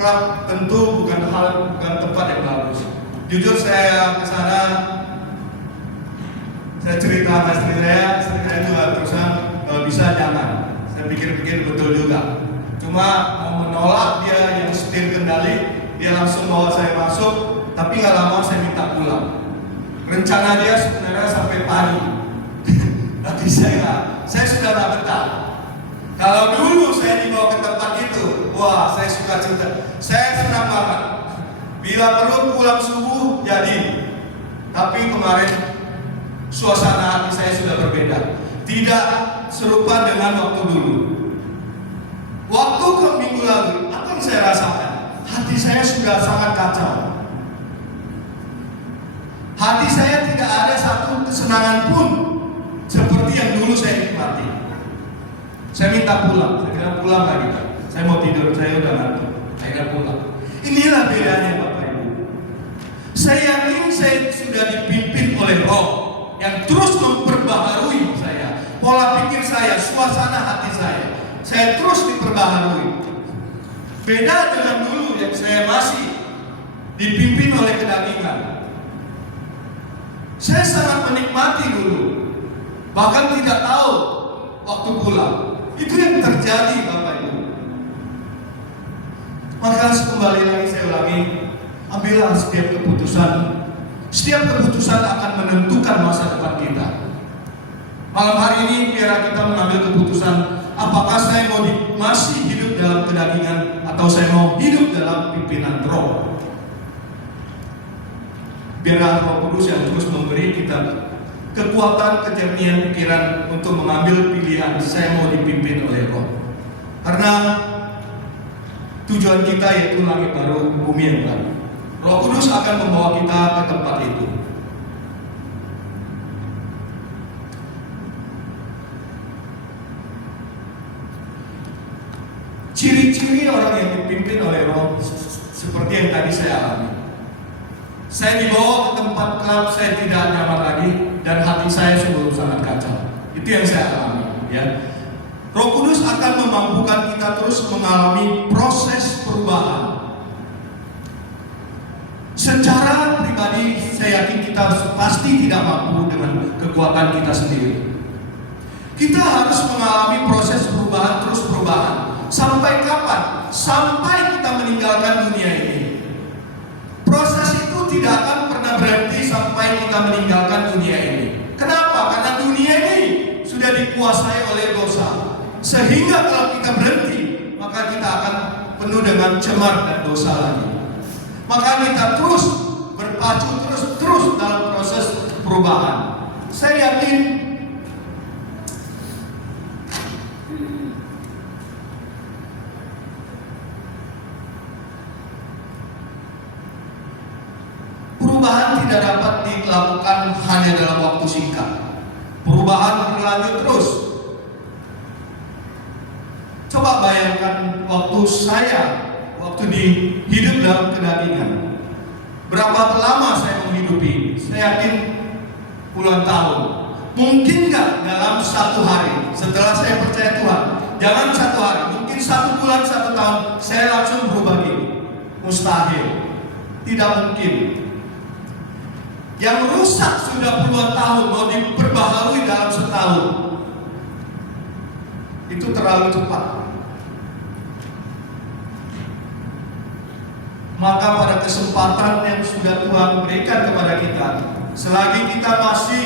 klub, tentu bukan tempat yang bagus. Jujur saya ke sana, saya cerita sama istri saya juga terusan kalau bisa jangan. Saya pikir-pikir betul juga. Cuma mau menolak dia yang setir kendali, dia langsung bawa saya masuk, tapi nggak lama saya minta pulang. Rencana dia sebenarnya sampai pagi, tapi saya sudah nggak betah. Kalau dulu saya dibawa ke tempat itu, wah saya suka cerita, saya senang banget. Bila perlu pulang subuh jadi, tapi kemarin suasana hati saya sudah berbeda. Tidak serupa dengan waktu dulu. Waktu ke minggu lalu, apa apapun saya rasakan, hati saya sudah sangat kacau. Hati saya tidak ada satu kesenangan pun seperti yang dulu saya nikmati. Saya minta pulang, saya bilang pulang lagi. Saya mau tidur, saya udah ngantuk. Akhirnya pulang. Inilah bedanya Bapak Ibu. Saya yakin saya sudah dipimpin oleh Roh yang terus memperbaharui saya, pola pikir saya, suasana hati saya. Saya terus diperbaharui. Beda dengan dulu yang saya masih dipimpin oleh kedagingan. Saya sangat menikmati dulu, bahkan tidak tahu waktu pulang. Itu yang terjadi Bapak Ibu. Maka kembali lagi saya ulangi, ambillah setiap keputusan. Setiap keputusan akan menentukan masa depan kita. Malam hari ini biar kita mengambil keputusan, apakah saya mau masih hidup dalam kedagingan atau saya mau hidup dalam pimpinan Roh. Biarlah Roh Kudus yang terus memberi kita kekuatan, kejernihan pikiran untuk mengambil pilihan saya mau dipimpin oleh Roh. Karena tujuan kita yaitu langit baru, bumi yang baru. Roh Kudus akan membawa kita ke tempat itu. Ciri-ciri orang yang dipimpin oleh Roh seperti yang tadi saya alami. Saya dibawa ke tempat gelap, saya tidak nyaman lagi, dan hati saya sungguh sangat kacau. Itu yang saya alami, ya. Roh Kudus akan memampukan kita terus mengalami proses perubahan. Secara pribadi, saya yakin kita pasti tidak mampu dengan kekuatan kita sendiri. Kita harus mengalami proses perubahan, terus perubahan. Sampai kapan? Sampai kita meninggalkan dunia ini. Proses itu tidak akan pernah berhenti sampai kita meninggalkan dunia ini. Kenapa? Karena dunia ini sudah dikuasai oleh dosa. Sehingga kalau kita berhenti, maka kita akan penuh dengan cemar dan dosa lagi. Maka kita terus berpacu terus dalam proses perubahan. Saya yakin perubahan tidak dapat dilakukan hanya dalam waktu singkat. Perubahan berlanjut terus. Coba bayangkan waktu hidup dalam kedagingan. Berapa lama saya menghidupi? Saya yakin puluhan tahun. Mungkin nggak dalam satu hari setelah saya percaya Tuhan? Jangan satu hari, mungkin 1 bulan, 1 tahun saya langsung berubah gini. Mustahil. Tidak mungkin. Yang rusak sudah puluhan tahun mau diperbaharui dalam setahun. Itu terlalu cepat. Maka pada kesempatan yang sudah Tuhan berikan kepada kita, selagi kita masih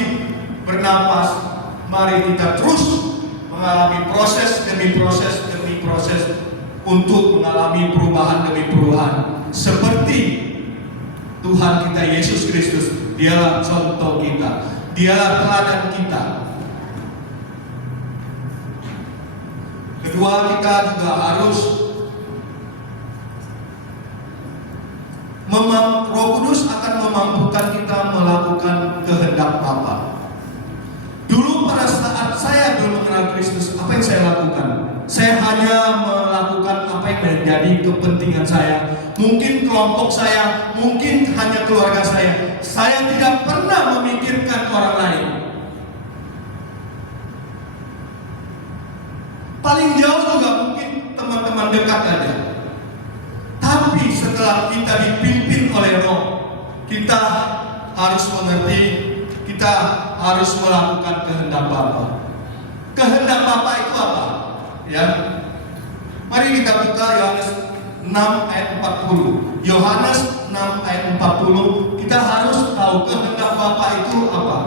bernapas, mari kita terus mengalami proses demi proses demi proses untuk mengalami perubahan demi perubahan. Seperti Tuhan kita Yesus Kristus, Dialah contoh kita, Dialah teladan kita. Kedua, kita juga harus Roh Kudus akan memampukan kita melakukan kehendak Bapa. Dulu pada saat saya belum mengenal Kristus, apa yang saya lakukan? Saya hanya melakukan apa yang menjadi kepentingan saya. Mungkin kelompok saya, mungkin hanya keluarga saya. Saya tidak pernah memikirkan orang lain. Paling jauh juga mungkin teman-teman dekat aja. Tapi setelah kita dipimpin oleh Roh, kita harus mengerti, kita harus melakukan kehendak Bapa. Kehendak Bapa itu apa? Ya. Mari kita buka Yohanes 6 ayat 40. Yohanes 6 ayat 40. Kita harus tahu kehendak Bapa itu apa.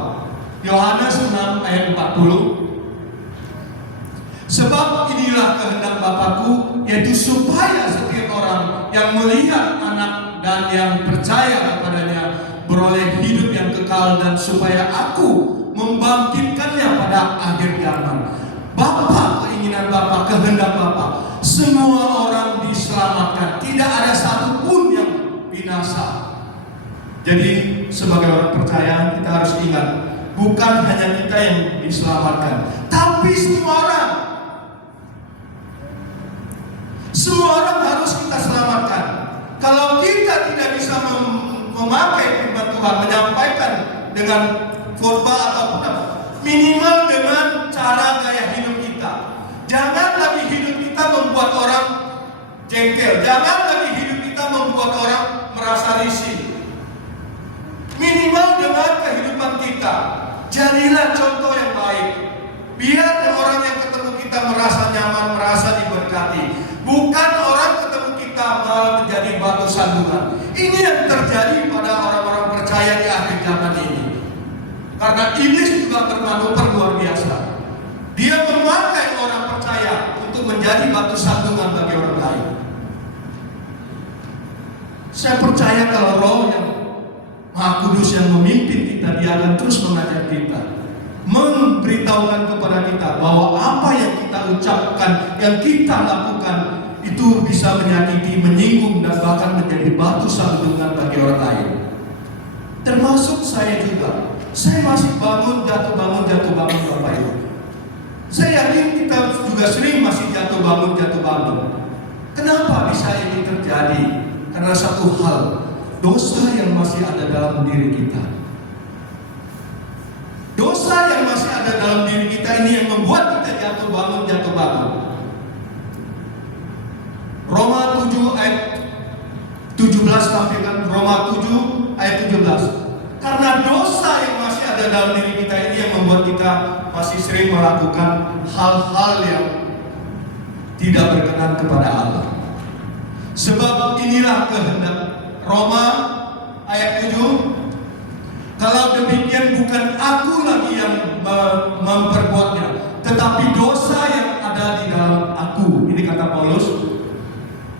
Yohanes 6 ayat 40. Sebab inilah kehendak Bapa-Ku, yaitu supaya setiap orang yang melihat Anak dan yang percaya kepadanya beroleh hidup yang kekal, dan supaya Aku membangkitkannya pada akhir zaman. Bapa, keinginan Bapa, kehendak Bapa, semua orang diselamatkan. Tidak ada satupun yang binasa. Jadi sebagai orang percaya kita harus ingat, bukan hanya kita yang diselamatkan, tapi semua orang. Semua orang harus kita selamatkan. Kalau kita tidak bisa memakai firman Tuhan, menyampaikan dengan khotbah ataupun apa, minimal dengan cara gaya hidup kita. Jangan lagi hidup kita membuat orang jengkel. Jangan lagi hidup kita membuat orang merasa risih. Minimal dengan kehidupan kita, jadilah contoh yang baik. Biar orang yang ketemu kita merasa nyaman, merasa diberkati. Bukan orang ketemu kita malah menjadi batu sandungan. Ini yang terjadi pada orang-orang percaya di akhir zaman ini. Karena iblis juga bermanuver luar biasa. Dia memakai orang percaya untuk menjadi batu sandungan bagi orang lain. Saya percaya kalau Roh yang Maha Kudus yang memimpin kita, dia akan terus mengajar kita, memberitahukan kepada kita bahwa apa yang kita ucapkan, yang kita lakukan itu bisa menyakiti, menyinggung, dan bahkan menjadi batu sandungan bagi orang lain. Termasuk saya juga. Saya masih bangun, jatuh bangun Bapak Ibu. Saya yakin kita juga sering masih jatuh bangun. Kenapa bisa ini terjadi? Karena satu hal, dosa yang masih ada dalam diri kita. Dosa yang masih ada dalam diri kita ini yang membuat kita jatuh bangun. Roma 7 ayat 17 tampilkan, Roma 7 ayat 17. Karena dosa yang masih ada dalam diri kita ini yang membuat kita masih sering melakukan hal-hal yang tidak berkenan kepada Allah. Sebab inilah kehendak, Roma ayat 7. Kalau demikian bukan aku lagi yang memperbuatnya, tetapi dosa yang ada di dalam aku. Ini kata Paulus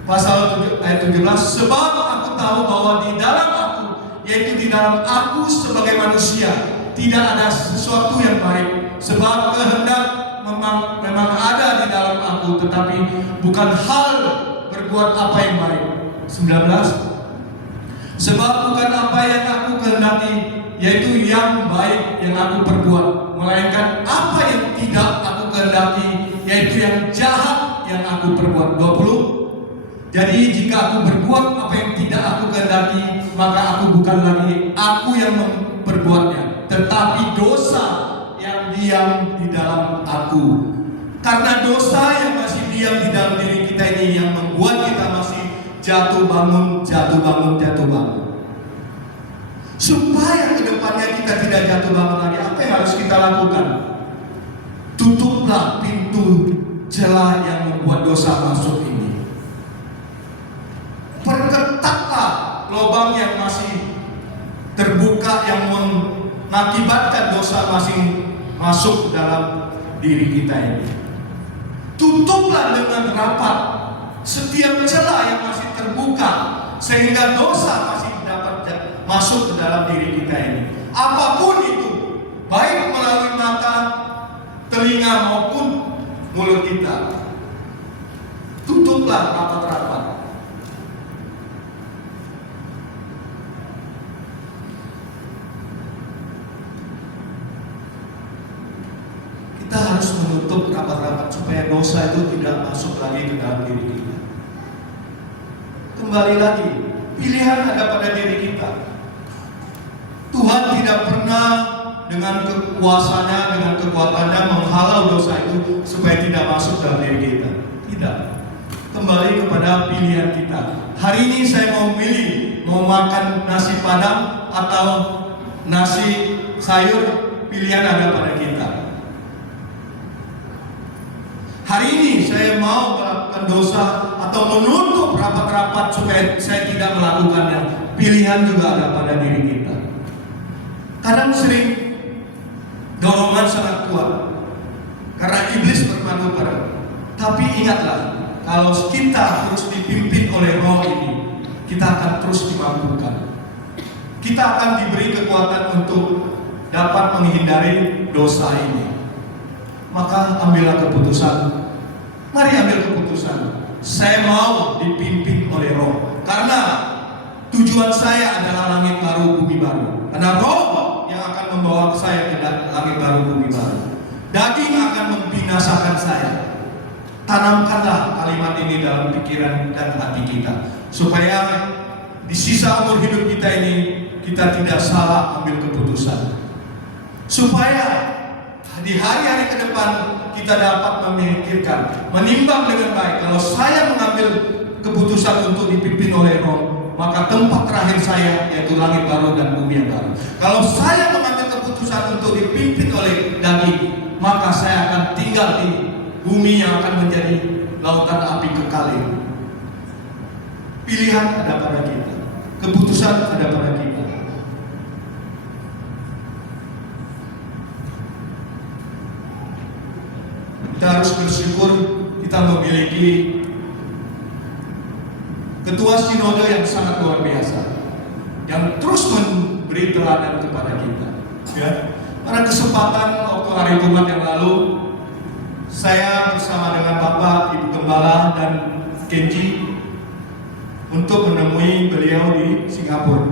pasal 7 ayat 17. Sebab aku tahu bahwa di dalam aku, yaitu di dalam aku sebagai manusia, tidak ada sesuatu yang baik. Sebab kehendak memang ada di dalam aku, tetapi bukan hal berbuat apa yang baik. 19. Sebab bukan apa yang aku kehendaki, yaitu yang baik yang aku perbuat, melainkan apa yang tidak aku kehendaki, yaitu yang jahat yang aku perbuat. 20. Jadi jika aku berbuat apa yang tidak aku kehendaki, maka aku bukan lagi aku yang memperbuatnya, tetapi dosa yang diam di dalam aku. Karena dosa yang masih diam di dalam diri kita ini yang membuat kita masih jatuh bangun. Supaya kedepannya kita tidak jatuh bangun lagi, apa yang harus kita lakukan? Tutuplah pintu celah yang membuat dosa masuk ini. Perketatlah lubang yang masih terbuka yang mengakibatkan dosa masih masuk dalam diri kita ini. Tutuplah dengan rapat setiap celah yang masih terbuka sehingga dosa masih dapat masuk ke dalam diri kita ini. Apapun itu, baik melalui mata, telinga maupun mulut kita. Tutuplah rapat-rapat. Kita harus menutup rapat-rapat supaya dosa itu tidak masuk lagi ke dalam diri kita. Kembali lagi, pilihan ada pada diri kita. Tuhan tidak pernah dengan kekuasaannya, dengan kekuatannya menghalau dosa itu supaya tidak masuk dalam diri kita. Tidak. Kembali kepada pilihan kita. Hari ini saya mau milih, mau makan nasi padang atau nasi sayur, pilihan ada pada kita. Hari ini saya mau melakukan dosa atau menutup rapat-rapat supaya saya tidak melakukannya. Pilihan juga ada pada diri kita. Kadang sering dorongan sangat kuat karena iblis bermanuver. Tapi ingatlah, kalau kita terus dipimpin oleh Roh ini, kita akan terus dimampukan. Kita akan diberi kekuatan untuk dapat menghindari dosa ini. maka ambillah keputusan. Mari ambil keputusan. Saya mau dipimpin oleh Roh. Karena tujuan saya adalah langit baru, bumi baru. Karena Roh yang akan membawa saya ke langit baru, bumi baru. Daging akan membinasakan saya. Tanamkanlah kalimat ini dalam pikiran dan hati kita, supaya di sisa umur hidup kita ini kita tidak salah ambil keputusan. Supaya di hari-hari ke depan kita dapat memikirkan, menimbang dengan baik. Kalau saya mengambil keputusan untuk dipimpin oleh Roh, maka tempat terakhir saya yaitu langit baru dan bumi yang baru. Kalau saya mengambil keputusan untuk dipimpin oleh daging, maka saya akan tinggal di bumi yang akan menjadi lautan api kekal ini. Pilihan ada pada kita, keputusan ada pada kita. Kita harus bersyukur kita memiliki ketua sinode yang sangat luar biasa, yang terus memberi teladan kepada kita. Ya. Pada kesempatan waktu hari Jumat yang lalu, saya bersama dengan Bapak, Ibu Gembala, dan Kenji untuk menemui beliau di Singapura.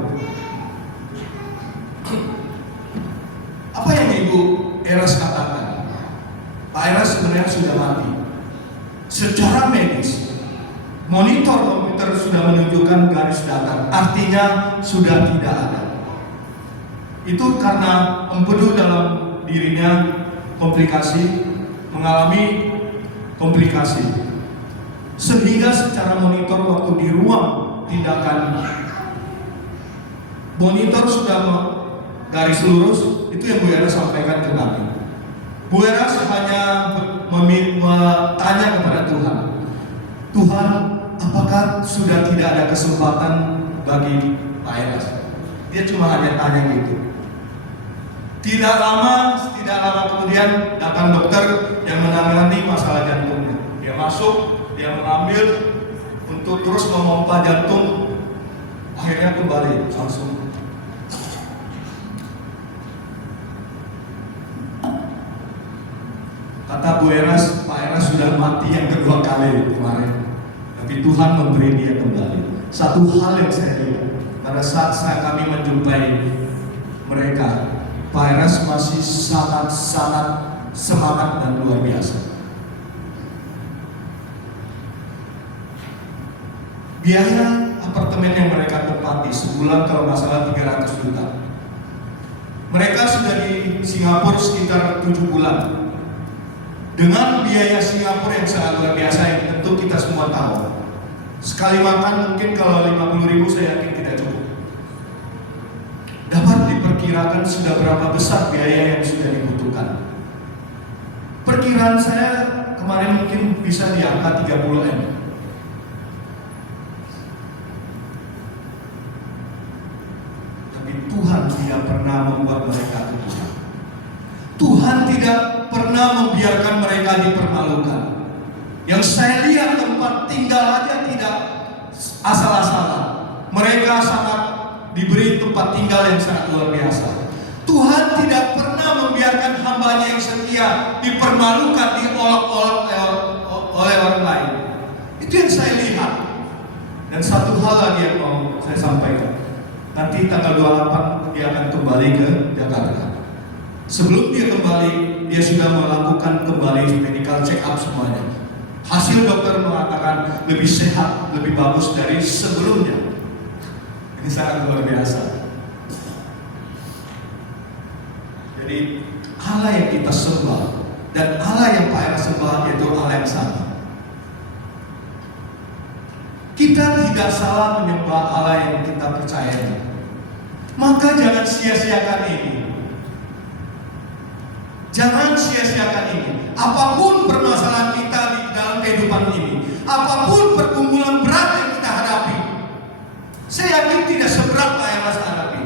Apa yang Ibu Eras katakan? Pak Eras sebenarnya sudah mati. Secara medis, monitor komputer sudah menunjukkan garis datar, artinya sudah tidak ada. Itu karena empedu dalam dirinya komplikasi, mengalami komplikasi, sehingga secara monitor waktu di ruang tindakan monitor sudah garis lurus. Itu yang Bu Eras sampaikan ke kami. Bu Eras hanya bertanya kepada Tuhan, Tuhan, apakah sudah tidak ada kesempatan bagi Pak Eras? Dia cuma hanya tanya gitu. Tidak lama kemudian datang dokter yang menangani masalah jantungnya. Dia masuk, dia mengambil untuk terus memompa jantung, akhirnya kembali langsung. Kata Bu Eras, Pak Eras sudah mati yang kedua kali kemarin, tapi Tuhan memberi dia kembali. Satu hal yang saya lihat pada saat kami menjumpai mereka, Pak Eras masih sangat semangat dan luar biasa. Biaya apartemen yang mereka tempati sebulan kalau nggak salah 300 juta. Mereka sudah di Singapura sekitar 7 bulan. Dengan biaya Singapura yang sangat luar biasa yang tentu kita semua tahu. Sekali makan mungkin kalau 50.000 saya yakin tidak cukup. Dapat diperkirakan sudah berapa besar biaya yang sudah dibutuhkan. Perkiraan saya kemarin mungkin bisa di angka 30 M. Tapi Tuhan tidak pernah membuat mereka kekurangan. Tuhan tidak pernah membiarkan mereka dipermalukan. Yang saya lihat tempat tinggal aja tidak asal-asalan. Mereka sangat diberi tempat tinggal yang sangat luar biasa. Tuhan tidak pernah membiarkan hambanya yang setia dipermalukan, diolok-olok oleh orang lain. Itu yang saya lihat. Dan satu hal lagi yang mau saya sampaikan. Nanti tanggal 28 dia akan kembali ke Jakarta. Sebelum dia kembali, dia sudah melakukan kembali medical check up semuanya. Hasil dokter mengatakan lebih sehat, lebih bagus dari sebelumnya. Ini sangat luar biasa. Jadi Allah yang kita sembah dan Allah yang Pak Eras sembah yaitu Allah yang sama. Kita tidak salah menyembah Allah yang kita percayai. Maka jangan sia-siakan ini. Jangan sia-siakan ini. Apapun permasalahan kita di dalam kehidupan ini, apapun pergumulan berat yang kita hadapi, saya yakin tidak seberat Pak Eras hadapi.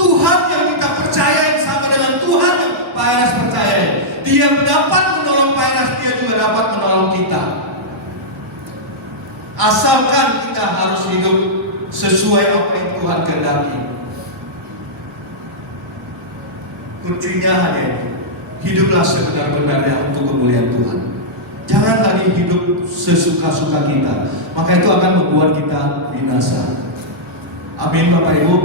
Tuhan yang kita percaya sama dengan Tuhan yang Pak Eras percaya. Dia dapat menolong Pak Eras, dia juga dapat menolong kita. Asalkan kita harus hidup sesuai apa yang Tuhan kehendaki. Kuncinya hanya itu. hiduplah sebenar-benarnya untuk kemuliaan Tuhan. Jangan lagi hidup sesuka-suka kita, maka itu akan membuat kita binasa. Amin Bapak Ibu.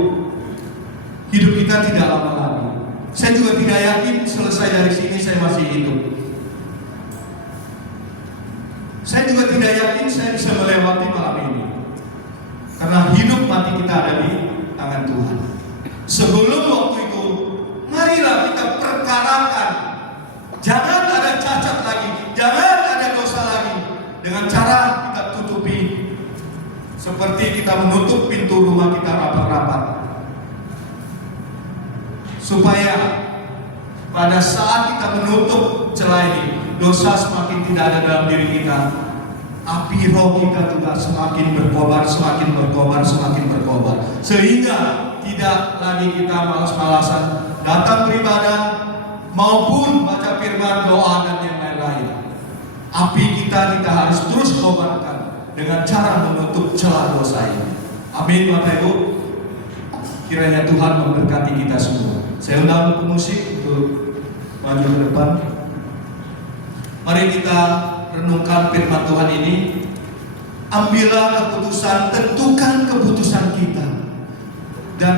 Hidup kita tidak lama lagi. Saya juga tidak yakin selesai dari sini saya masih hidup. Saya juga tidak yakin saya bisa melewati malam ini. Karena hidup mati kita ada di tangan Tuhan. Sebelum waktu itu, marilah kita perkarakan. Jangan ada cacat lagi, jangan ada dosa lagi. Dengan cara kita tutupi, seperti kita menutup pintu rumah kita rapat-rapat. Supaya pada saat kita menutup celah ini, dosa semakin tidak ada dalam diri kita. Api roh kita juga semakin berkobar, semakin berkobar, semakin berkobar. Sehingga tidak lagi kita malas-malasan datang beribadah maupun baca firman, doa dan yang lain-lain. Api kita harus terus kobarkan dengan cara menutup celah dosa ini. Amin Bapak Ibu. Kiranya Tuhan memberkati kita semua. Saya undang pemusik untuk maju ke depan. Mari kita renungkan firman Tuhan ini. Ambillah keputusan, tentukan keputusan kita, dan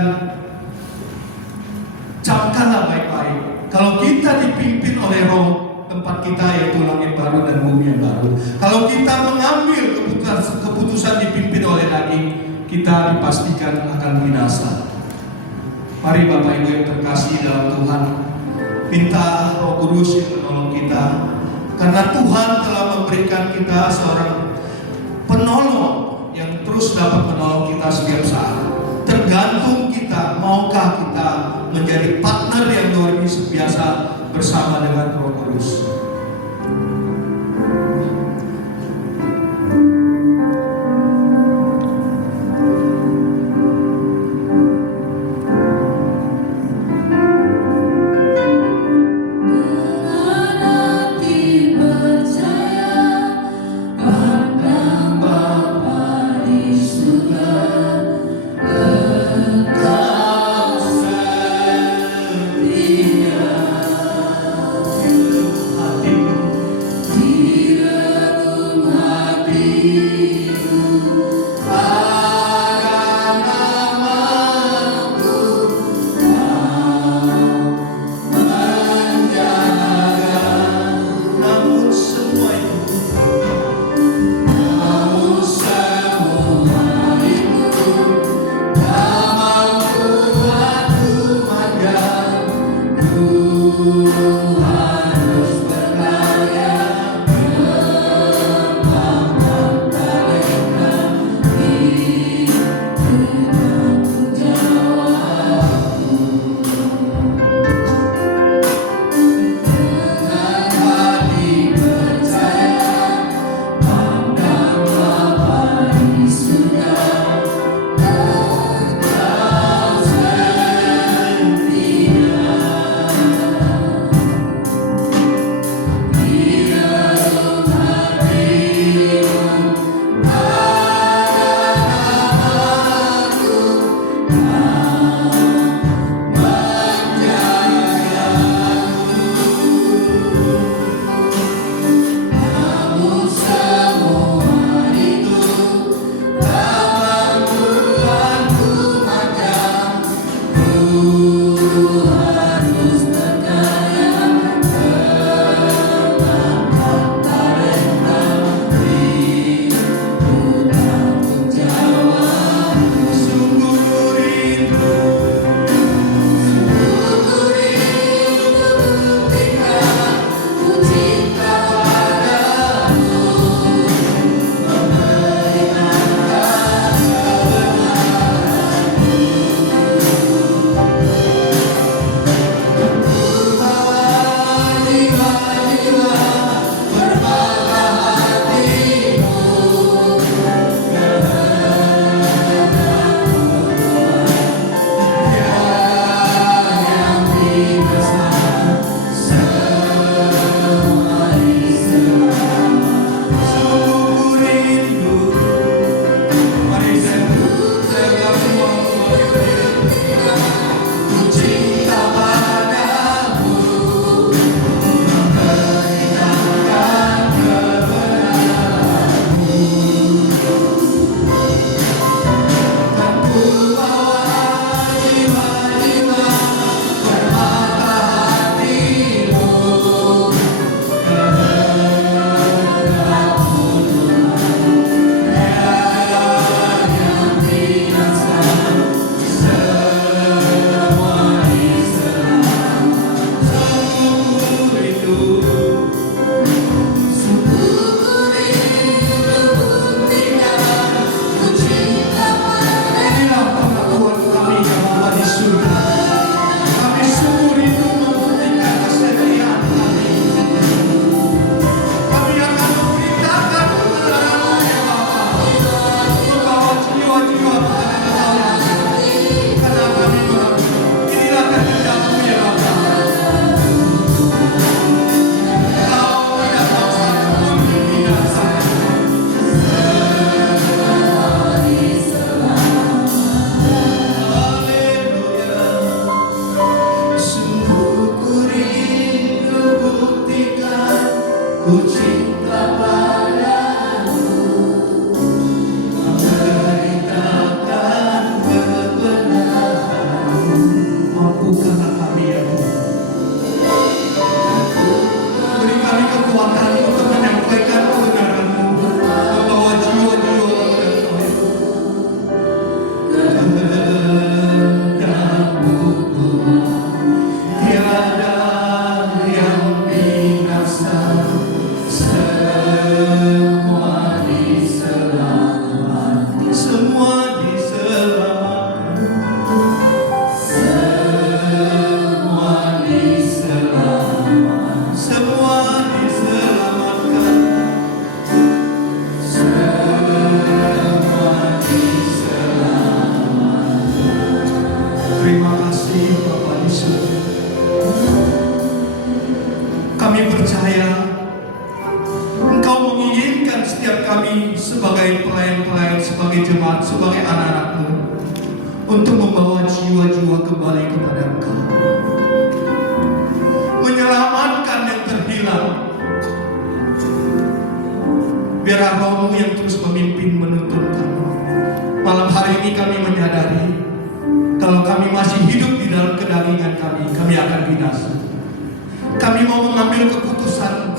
camkanlah baik-baik. Kalau kita dipimpin oleh Roh, tempat kita yaitu langit baru dan bumi yang baru. Kalau kita mengambil keputusan dipimpin oleh daging, kita dipastikan akan binasa. Mari Bapak Ibu yang terkasih dalam Tuhan, minta Roh Kudus yang menolong kita. Karena Tuhan telah memberikan kita seorang penolong yang terus dapat menolong kita setiap saat. Tergantung kita, maukah kita menjadi partner yang luar biasa bersama dengan Roh Kudus. mampukanlah kami ya Tuhan. Beri kami kekuatan untuk menyampaikan kebenaran-Mu, membawa jiwa-jiwa kepada Kau ya Tuhan. Kehendak-Mu tiada yang binasa, semua diselamatkan, semua diselamatkan, semua diselamatkan, semua diselamatkan, semua diselamatkan. Terima kasih Bapa di surga. Kami percaya Engkau menginginkan setiap kami sebagai pelayan-pelayan, sebagai jemaat, sebagai anak-anak-Mu untuk membawa jiwa-jiwa kembali kepada Engkau, menyelamatkan yang terhilang. Biarlah Roh-Mu yang terus memimpin, menuntun kami. Malam hari ini kami menyadari kalau kami masih hidup di dalam kedagingan kami akan binasa. Kami mau mengambil keputusan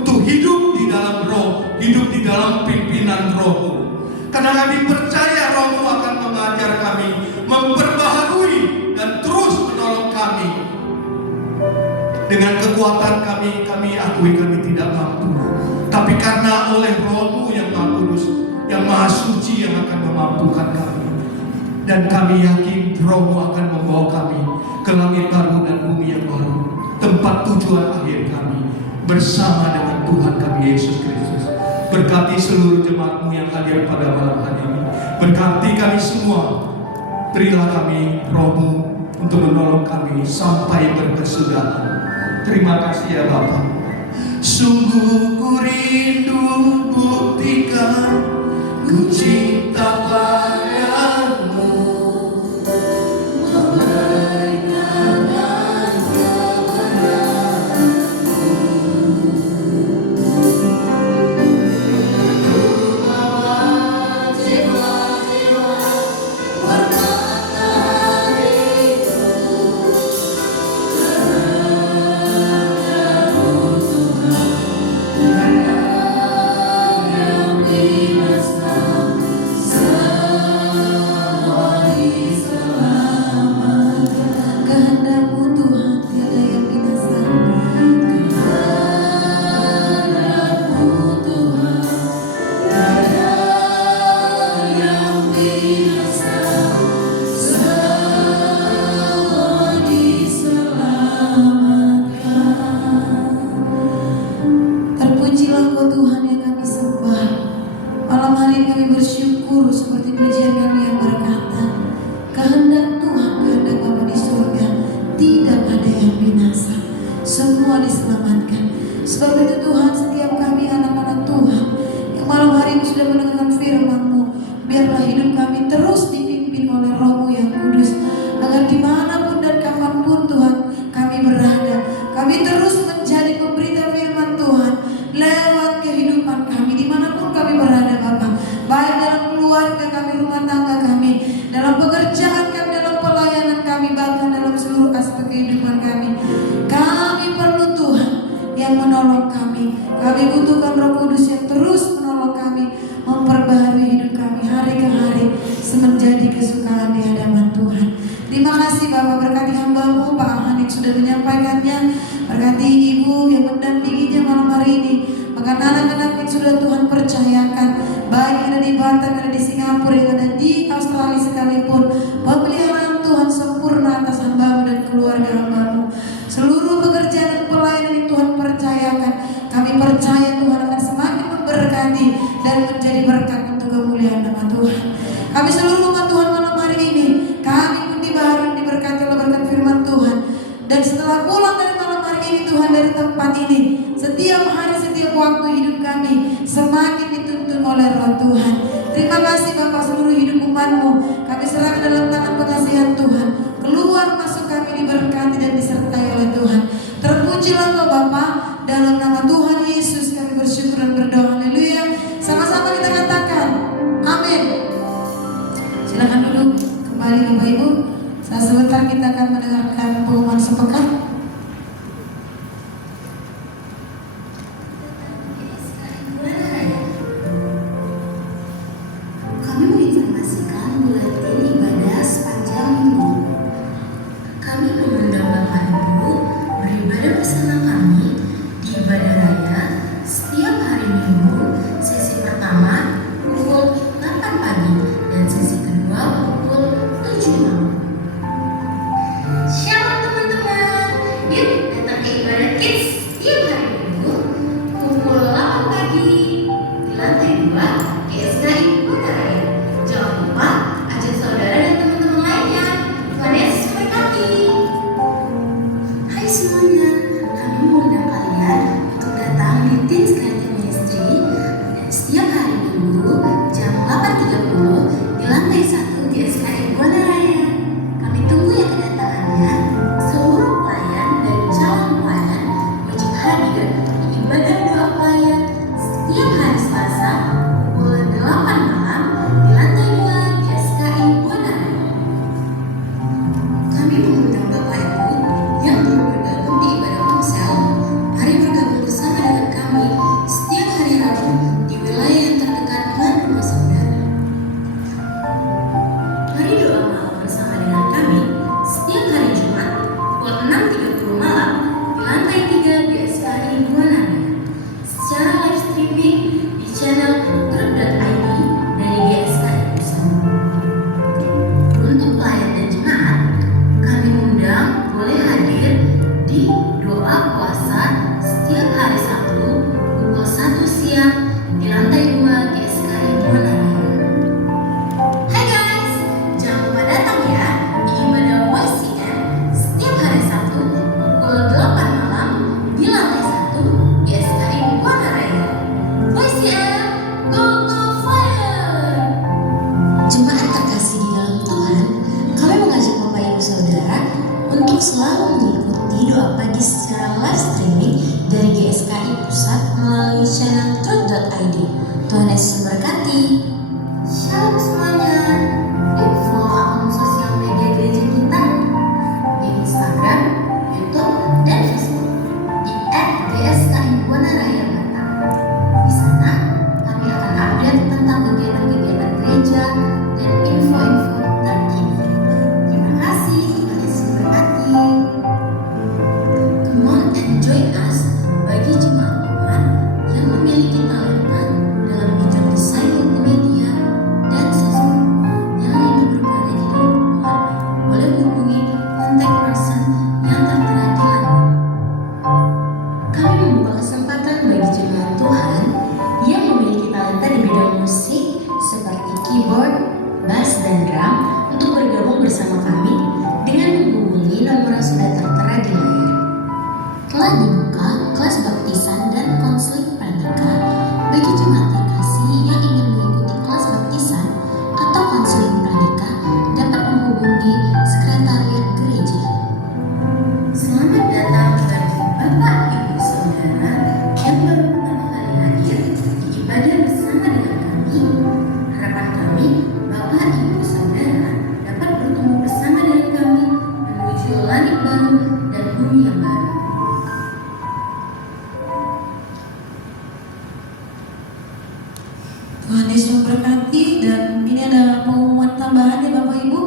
untuk hidup di dalam Roh, hidup di dalam pimpinan Roh-Mu. Karena kami percaya Roh-Mu akan mengajar kami, memperbaharui dan terus menolong kami. Dengan kekuatan kami akui kami tidak mampu. Tapi karena oleh Roh-Mu yang Maha Kudus, yang Maha Suci yang akan memampukan kami. Dan kami yakin Roh-Mu akan membawa kami ke langit baru dan bumi yang baru, tempat tujuan akhir kami bersama dengan Tuhan kami Yesus Kristus. Berkati seluruh jemaat-Mu yang hadir pada malam hari ini. Berkati kami semua. Berilah kami Roh-Mu untuk menolong kami sampai berkesudahan. Terima kasih ya Bapa. Sungguh ku rindu buktikan ku cinta padamu. Semua diselamatkan. Sebab itu Tuhan, setiap kami anak-anak Tuhan yang malam hari ini sudah mendengarkan firman-Mu, biarlah hidup kami terus dipimpin oleh Roh-Mu yang kudus, agar dimanapun dan kapanpun Tuhan kami berada, kami terus menjadi pemberita firman Tuhan lewat kehidupan kami dimanapun kami berada Bapa, baik dalam keluarga kami, rumah tangga kami, dalam pekerjaan kami, dalam pelayanan kami, bahkan dalam seluruh aspek kehidupan kami. Kami perlu Tuhan yang menolong kami. Kami butuhkan Roh Kudus yang terus menolong kami, memperbaharui hidup kami hari ke hari semenjadi kesukaan di hadapan Tuhan. Terima kasih Bapak, berkati hamba-Mu Pak Hanif sudah menyampaikannya. Berkati Ibu yang mendampinginya malam hari ini, bahkan anak-anak yang sudah Tuhan percayakan, baik yang ada di Batam, yang ada di Singapura, yang ada di Australia sekalipun. Pemeliharaan Tuhan sempurna atas hamba-Mu dan keluarga hamba-Mu. Seluruh pekerjaan dan pelayanan yang Tuhan percayakan, kami percaya Tuhan akan semakin memberkati dan menjadi berkat untuk kemuliaan nama Tuhan. Kami seluruh umat Tuhan malam hari ini, kami pun diberkati oleh berkat firman Tuhan. Dan setelah pulang dari malam hari ini Tuhan dari tempat ini, setiap hari, setiap waktu hidup kami semakin dituntun oleh Roh Tuhan. Terima kasih Bapak, seluruh hidup umat-Mu kami serahkan dalam tangan pengasihan Tuhan. Keluar masuk kami diberkati dan disertai oleh Tuhan. Terpujilah Engkau Bapa, dalam nama Tuhan Yesus kami bersyukur dan berdoa. Haleluya. Sama-sama kita katakan amin. Silakan duduk kembali Bapak Ibu. Sebentar kita akan mendengarkan untuk selalu mengikuti doa pagi secara live streaming dari GSKI Pusat melalui channel truth.id. Tuhan Yesus memberkati. Shalom semuanya. Yuk follow akun sosial media gereja kita di Instagram, YouTube, dan Facebook di @GSKI Buana Raya Batam. Di sana kami akan update tentang kegiatan-kegiatan gereja dan info-info terkini. Terima kasih. Tuhan Yesus memberkati. Come on and join us bagi jemaat Tuhan yang memiliki talenta dalam bidang desain multimedia dan sosmed yang ingin berbagi di dalam Tuhan. Boleh hubungi contact person yang tertera di layar. Kami membuka kesempatan bagi jemaat Tuhan yang memiliki talenta di bidang musik seperti keyboard, bass, dan drum untuk bergabung bersama kami dengan menghubungi nomor yang sudah tertera di layar. Telah dibuka kelas baptisan dan konseling pranika bagi jemaat terkasih yang ingin mengikuti kelas baptisan atau konseling pranika dapat menghubungi sekretariat gereja. Selamat datang bagi Bapak, Ibu, Saudara yang baru pertama kali hadir di ibadah bersama dengan kami. Harapan kami, Bapak, Ibu, Saudara dapat bertemu bersama dengan kami menuju langit baru dan bumi yang baru. Tuhan Yesus memberkati. Dan ini ada pengumuman tambahan ya Bapak Ibu.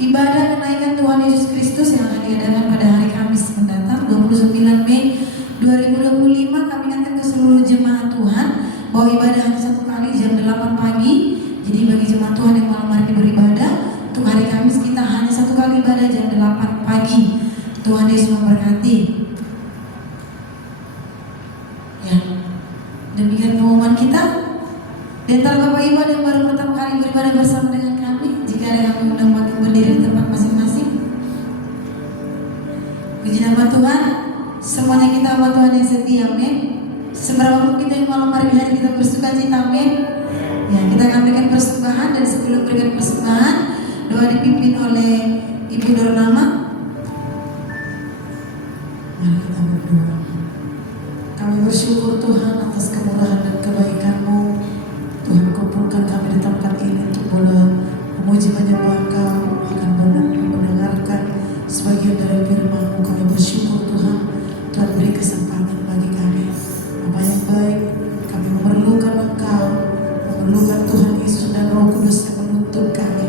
Ibadah kenaikan Tuhan Yesus Kristus yang akan diadakan pada hari Kamis mendatang 29 Mei 2025. Kami ingatkan ke seluruh jemaat Tuhan bahwa ibadah hanya satu kali jam 8 pagi. Jadi bagi jemaat Tuhan yang malam hari ini beribadah, untuk hari Kamis kita hanya satu kali ibadah jam 8 pagi. Tuhan Yesus memberkati. Ya, demikian pengumuman kita. Dan antara Bapak Ibu ada yang baru pertama kali beribadah bersama dengan kami, jika ada yang undang untuk berdiri di tempat masing-masing. Puji nama Tuhan. Semuanya kita hamba Tuhan yang setia, amin. Seberapa pun kita yang malam hari ini kita bersuka cita, amin. Ya, kita akan berikan persembahan, dan sebelum berikan persembahan, doa dipimpin oleh Ibu Dornama. Mari kita berdoa. Kami bersyukur Tuhan atas kemurahan dan kebaikan-Mu. Tuhan, kumpulkan kami di tempat ini untuk boleh memuji menyembah Engkau, akan mendengarkan sebagian dari firman-Mu. Kami bersyukur Tuhan, Tuhan beri kesempatan bagi kami. Bapa yang baik, kami memerlukan Engkau, memerlukan Tuhan Yesus dan Roh Kudus yang menuntun kami,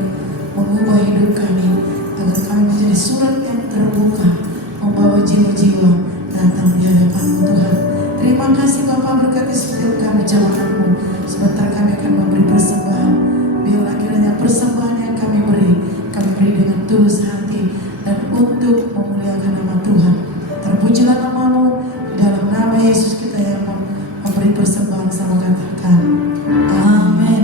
mengubah hidup kami, agar kami menjadi surat yang terbuka, membawa jiwa-jiwa datang di hadapan-Mu Tuhan. Terima kasih Bapa, berkati setiap kami jamaat-Mu. Sebentar kami akan memberi persembahan. Biarlah kiranya persembahan yang kami beri dengan tulus hati dan untuk memuliakan nama Tuhan. Terpujilah nama-Mu, dalam nama Yesus kita yang memberi persembahan, sama katakan amin.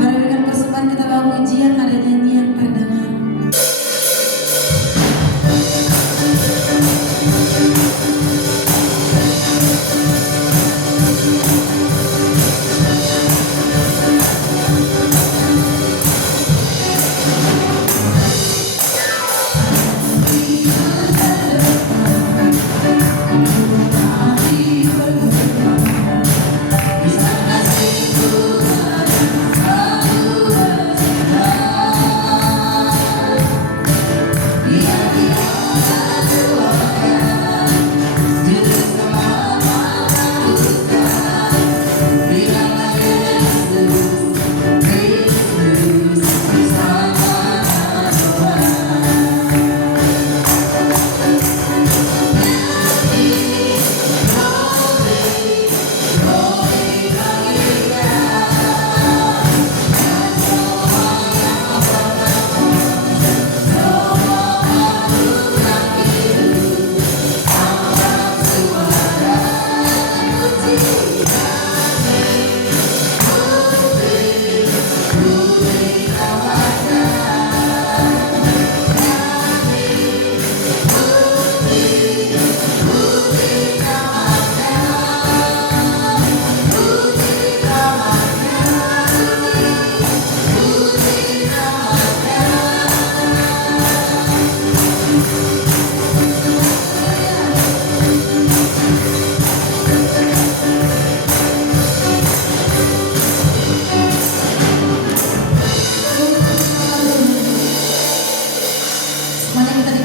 Mari dengan persembahan kita bawa pujian, ada nyanyian terdengar.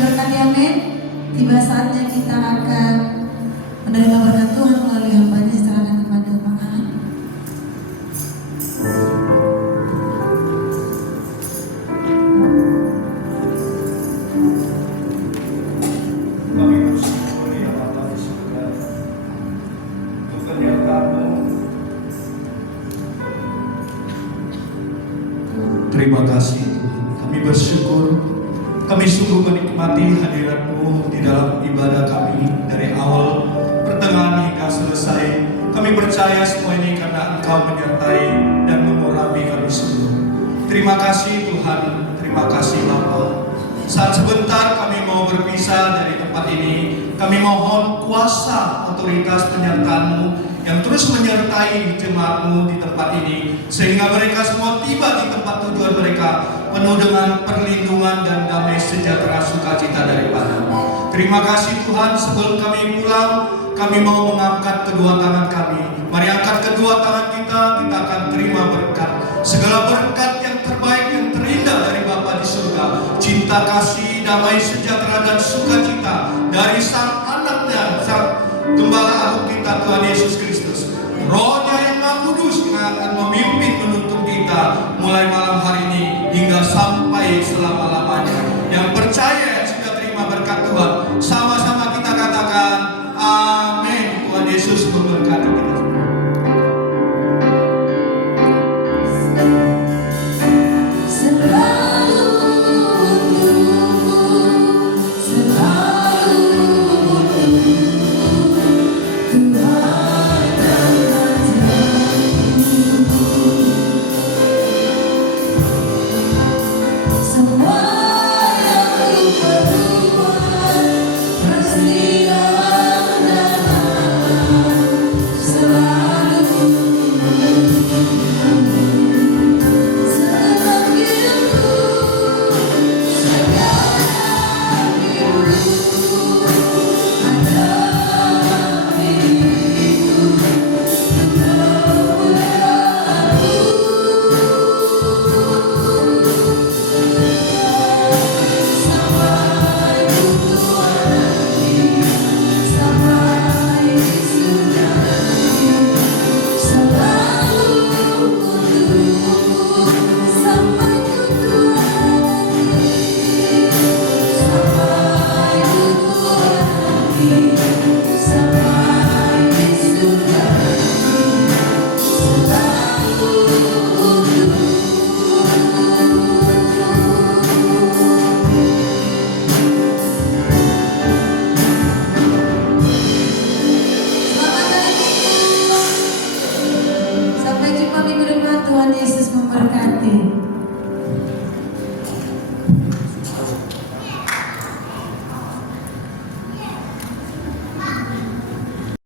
berkati, amin. Tiba saatnya kita akan menerima berkat Tuhan melalui hambanya. Serahkan kepada Pak An. Kami bersyukur ya Bapa di surga untuk kenyataanmu. Terima kasih Tuhan. Kami bersyukur. Kami sungguh menikmati hadirat-Mu di dalam ibadah kami dari awal, pertengahan hingga selesai. Kami percaya semua ini karena Engkau menyertai dan mengurapi kami semua. Terima kasih Tuhan. Terima kasih Bapa. Saat sebentar kami mau berpisah dari tempat ini, kami mohon kuasa, otoritas, penyertaan-Mu yang terus menyertai jemaat-Mu di tempat ini, sehingga mereka semua tiba di tempat tujuan mereka penuh dengan perlindungan dan damai sejahtera sukacita daripada-Mu. Terima kasih Tuhan. Sebelum kami pulang, kami mau mengangkat kedua tangan kami. Mari angkat kedua tangan kita akan terima berkat. Segala berkat yang terbaik, yang terindah dari Bapa di surga. Cinta kasih, damai sejahtera dan sukacita dari Sang Anaknya, Sang Gembala Agung kita Tuhan Yesus Kristus. Roh-Nya yang Maha Kudus yang akan memimpin menuntun kita mulai malam hari ini hingga sampai selama-lamanya. Yang percaya